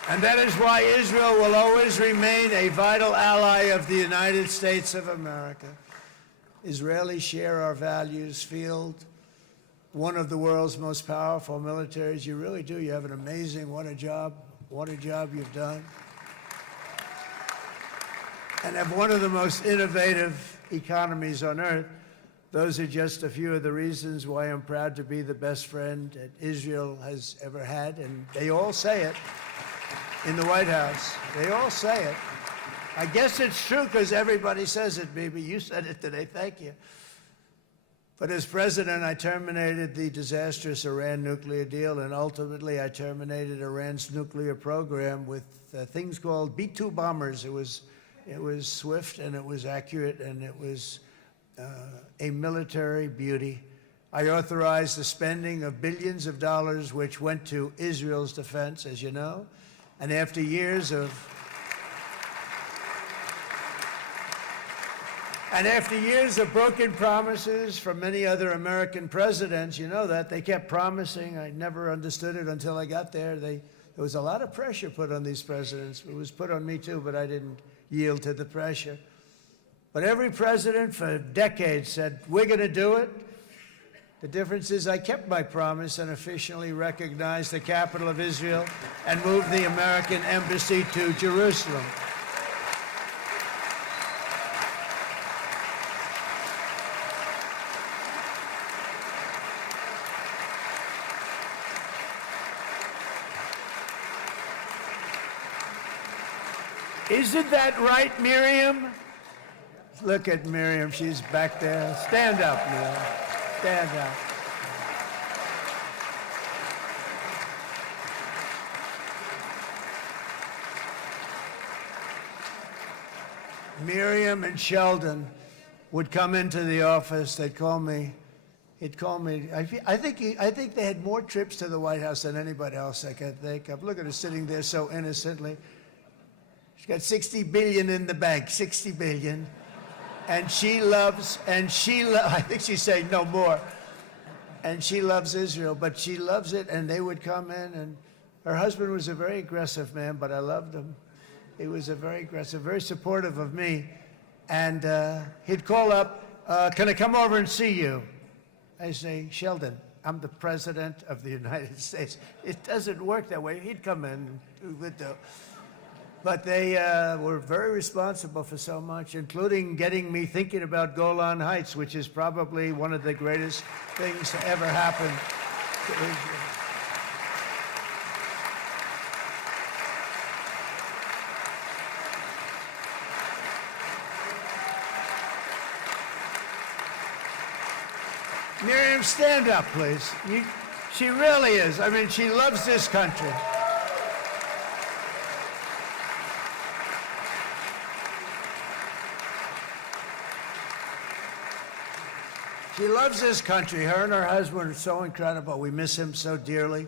And that is why Israel will always remain a vital ally of the United States of America. Israelis share our values, field one of the world's most powerful militaries. You really do. You have an amazing, what a job you've done. And have one of the most innovative economies on earth. Those are just a few of the reasons why I'm proud to be the best friend that Israel has ever had. And they all say it in the White House. They all say it. I guess it's true because everybody says it, Bibi. You said it today. Thank you. But as president, I terminated the disastrous Iran nuclear deal, and ultimately I terminated Iran's nuclear program with things called B-2 bombers. It was swift, and it was accurate, and it was a military beauty. I authorized the spending of billions of dollars, which went to Israel's defense, as you know. And after years of broken promises from many other American presidents, you know that, they kept promising. I never understood it until I got there. There was a lot of pressure put on these presidents. It was put on me too, but I didn't yield to the pressure. But every president for decades said, we're going to do it. The difference is I kept my promise and officially recognized the capital of Israel and moved the American embassy to Jerusalem. Isn't that right, Miriam? Look at Miriam. She's back there. Stand up, Miriam. Stand up. Miriam and Sheldon would come into the office. They'd call me. He'd call me. I think they had more trips to the White House than anybody else I could think of. Look at her sitting there so innocently. She's got $60 billion in the bank. $60 billion. And I think she's saying no more. And she loves Israel, but she loves it, and they would come in, and her husband was a very aggressive man, but I loved him. He was a very aggressive, very supportive of me. And he'd call up, can I come over and see you? I say, Sheldon, I'm the president of the United States. It doesn't work that way. He'd come in and do. But they were very responsible for so much, including getting me thinking about Golan Heights, which is probably one of the greatest things to ever happen to Israel. Miriam, stand up, please. She really is. I mean, she loves this country. She loves this country. Her and her husband are so incredible. We miss him so dearly.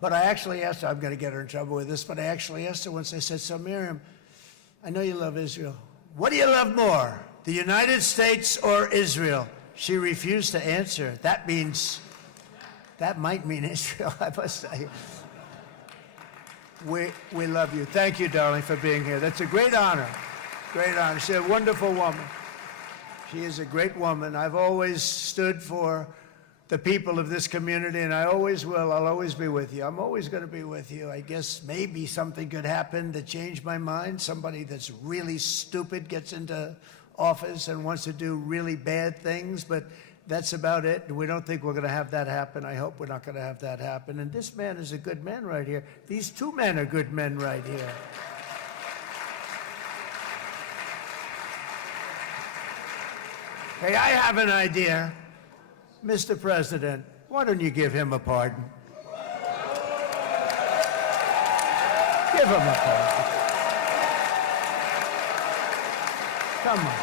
But I actually asked her, I'm going to get her in trouble with this, but I actually asked her once, I said, so Miriam, I know you love Israel. What do you love more, the United States or Israel? She refused to answer. That might mean Israel, I must say. We love you. Thank you, darling, for being here. That's a great honor. Great honor. She's a wonderful woman. She is a great woman. I've always stood for the people of this community, and I always will. I'll always be with you. I'm always going to be with you. I guess maybe something could happen to change my mind. Somebody that's really stupid gets into office and wants to do really bad things, but that's about it. We don't think we're going to have that happen. I hope we're not going to have that happen. And this man is a good man right here. These two men are good men right here. Hey, I have an idea. Mr. President, why don't you give him a pardon? Give him a pardon. Come on.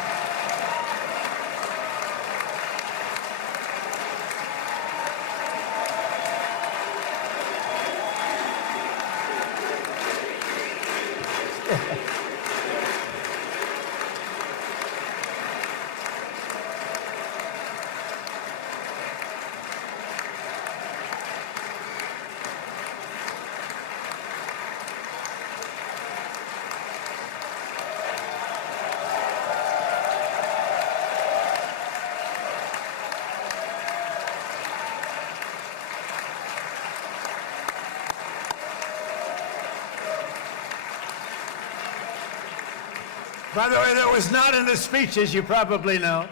By the way, that was not in the speech, as you probably know.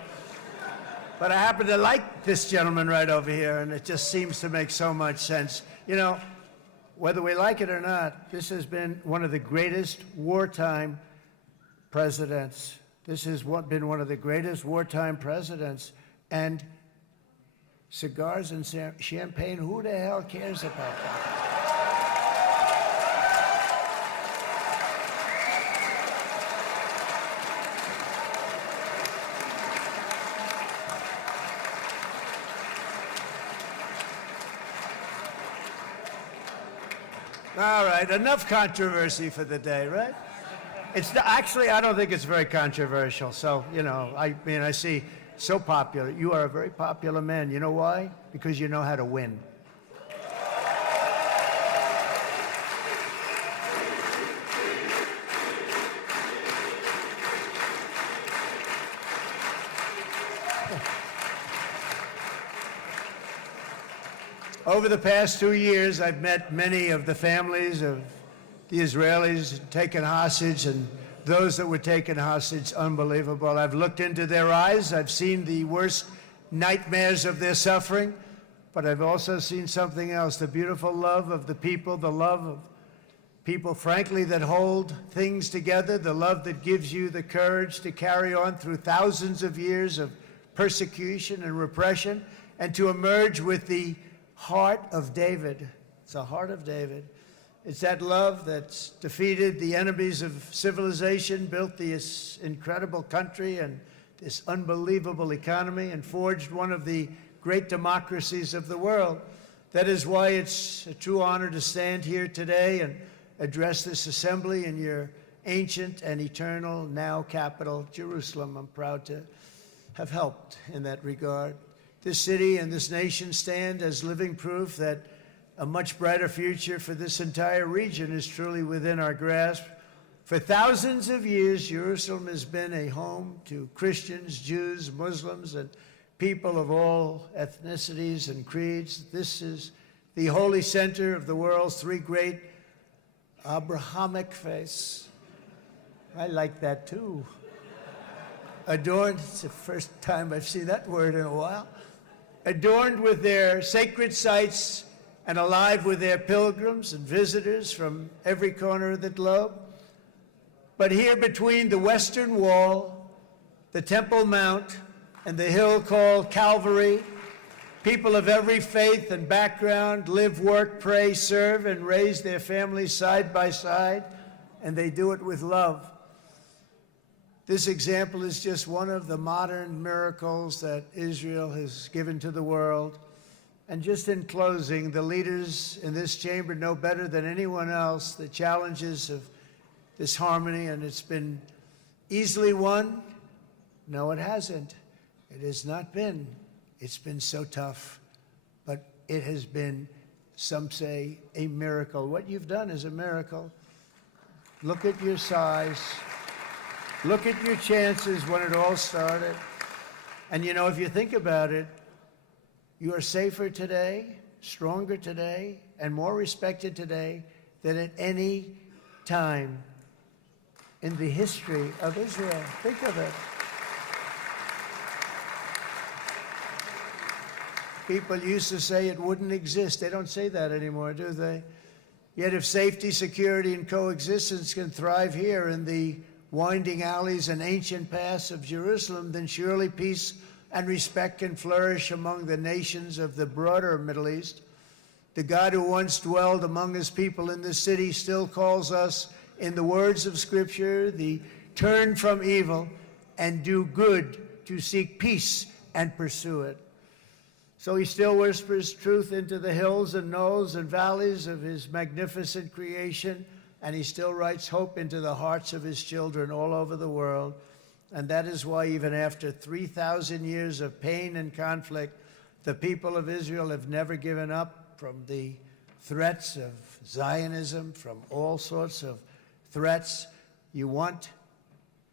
But I happen to like this gentleman right over here, and it just seems to make so much sense. You know, whether we like it or not, this has been one of the greatest wartime presidents. This has been one of the greatest wartime presidents. And cigars and champagne, who the hell cares about that? All right, enough controversy for the day, right? It's actually, I don't think it's very controversial. So, you know, I mean, I see so popular. You are a very popular man. You know why? Because you know how to win. Over the past 2 years, I've met many of the families of the Israelis taken hostage and those that were taken hostage. Unbelievable. I've looked into their eyes. I've seen the worst nightmares of their suffering, but I've also seen something else, the beautiful love of the people, the love of people, frankly, that hold things together, the love that gives you the courage to carry on through thousands of years of persecution and repression and to emerge with the heart of David. It's the heart of David. It's that love that's defeated the enemies of civilization, built this incredible country and this unbelievable economy, and forged one of the great democracies of the world. That is why it's a true honor to stand here today and address this assembly in your ancient and eternal now capital, Jerusalem. I'm proud to have helped in that regard. This city and this nation stand as living proof that a much brighter future for this entire region is truly within our grasp. For thousands of years, Jerusalem has been a home to Christians, Jews, Muslims, and people of all ethnicities and creeds. This is the holy center of the world's three great Abrahamic faiths. I like that too. Adorned, it's the first time I've seen that word in a while. Adorned with their sacred sites and alive with their pilgrims and visitors from every corner of the globe. But here between the Western Wall, the Temple Mount, and the hill called Calvary, people of every faith and background live, work, pray, serve, and raise their families side by side, and they do it with love. This example is just one of the modern miracles that Israel has given to the world. And just in closing, the leaders in this chamber know better than anyone else the challenges of this harmony, and it's been easily won. No, it hasn't. It has not been. It's been so tough, but it has been, some say, a miracle. What you've done is a miracle. Look at your size. Look at your chances when it all started. And you know, if you think about it, you are safer today, stronger today, and more respected today than at any time in the history of Israel. Think of it. People used to say it wouldn't exist. They don't say that anymore, do they? Yet if safety, security, and coexistence can thrive here in the winding alleys and ancient paths of Jerusalem, then surely peace and respect can flourish among the nations of the broader Middle East. The God who once dwelled among his people in this city still calls us, in the words of Scripture, the turn from evil and do good, to seek peace and pursue it. So he still whispers truth into the hills and knolls and valleys of his magnificent creation, and he still writes hope into the hearts of his children all over the world. And that is why even after 3,000 years of pain and conflict, the people of Israel have never given up from the threats of Zionism, from all sorts of threats. You want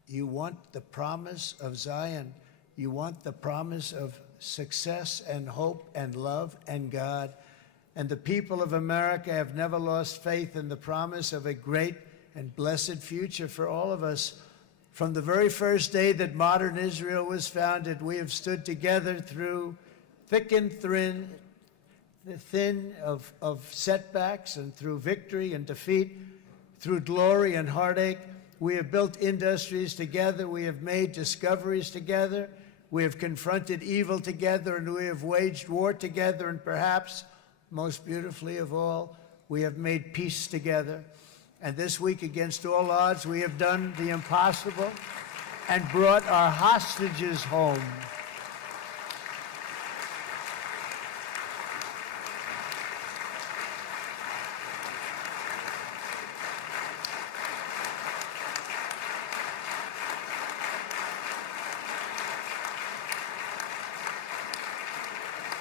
the promise of Zion. You want the promise of success and hope and love and God. And the people of America have never lost faith in the promise of a great and blessed future for all of us. From the very first day that modern Israel was founded, we have stood together through thick and thin of setbacks, and through victory and defeat, through glory and heartache. We have built industries together. We have made discoveries together. We have confronted evil together, and we have waged war together. And perhaps, most beautifully of all, we have made peace together. And this week, against all odds, we have done the impossible and brought our hostages home.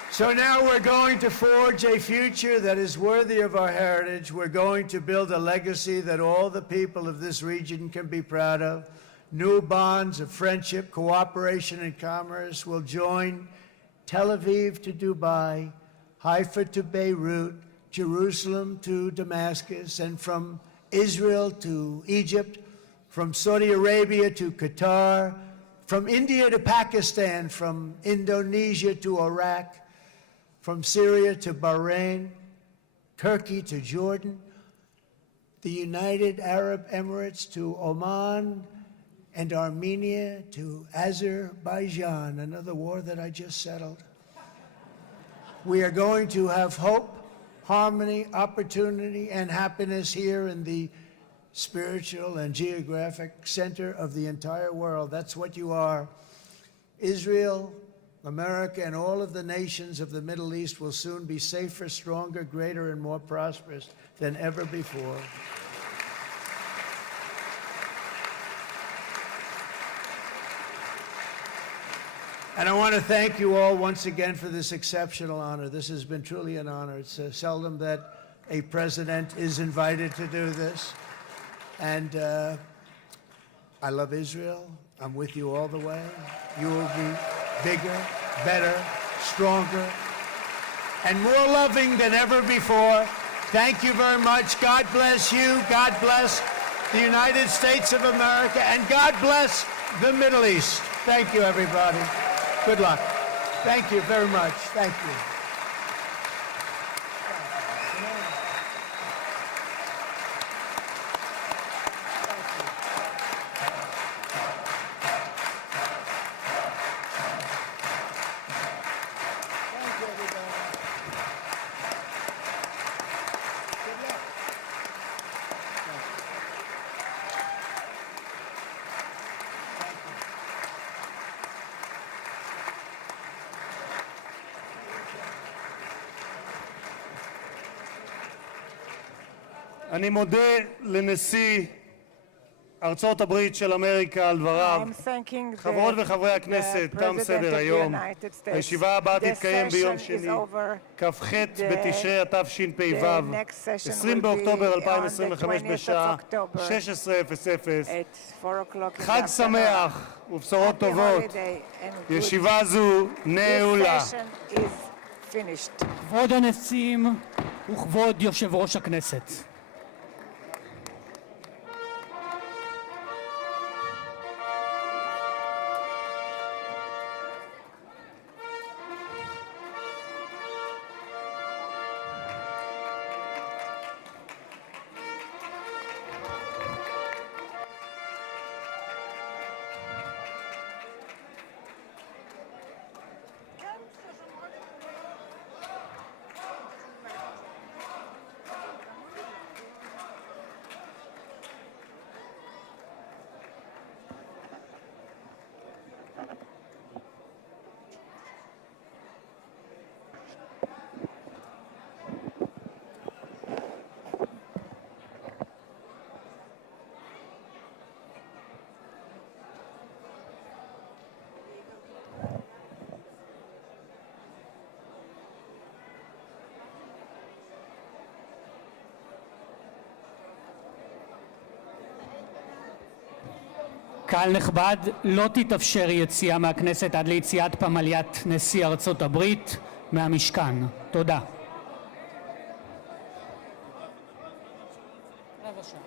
So now we're going to forge a future that is worthy of our heritage. We're going to build a legacy that all the people of this region can be proud of. New bonds of friendship, cooperation, and commerce will join Tel Aviv to Dubai, Haifa to Beirut, Jerusalem to Damascus, and from Israel to Egypt, from Saudi Arabia to Qatar, from India to Pakistan, from Indonesia to Iraq, from Syria to Bahrain, Turkey to Jordan, the United Arab Emirates to Oman, and Armenia to Azerbaijan, another war that I just settled. We are going to have hope, harmony, opportunity, and happiness here in the spiritual and geographic center of the entire world. That's what you are. Israel, America, and all of the nations of the Middle East will soon be safer, stronger, greater, and more prosperous than ever before. And I want to thank you all once again for this exceptional honor. This has been truly an honor. It's seldom that a president is invited to do this. And I love Israel. I'm with you all the way. You will be bigger, better, stronger, and more loving than ever before. Thank you very much. God bless you. God bless the United States of America, and God bless the Middle East. Thank you, everybody. Good luck. Thank you very much. Thank you. אני מודה לנשיא ארצות הברית של אמריקה על דבריו. חברות וחברי הכנסת, תם סדר היום. הישיבה הבאה תתקיים ביום שני, כ"ח בתשרי התשפ"ו, 20 באוקטובר 2025 בשעה 16:00. חג שמח ובשורות טובות. ישיבה זו נעולה. כבוד הנשיאים וכבוד יושב ראש הכנסת. קהל נכבד, לא תתאפשר יציאה מהכנסת עד ליציאת פמליית נשיא ארצות הברית מהמשכן. תודה. רבע שעה.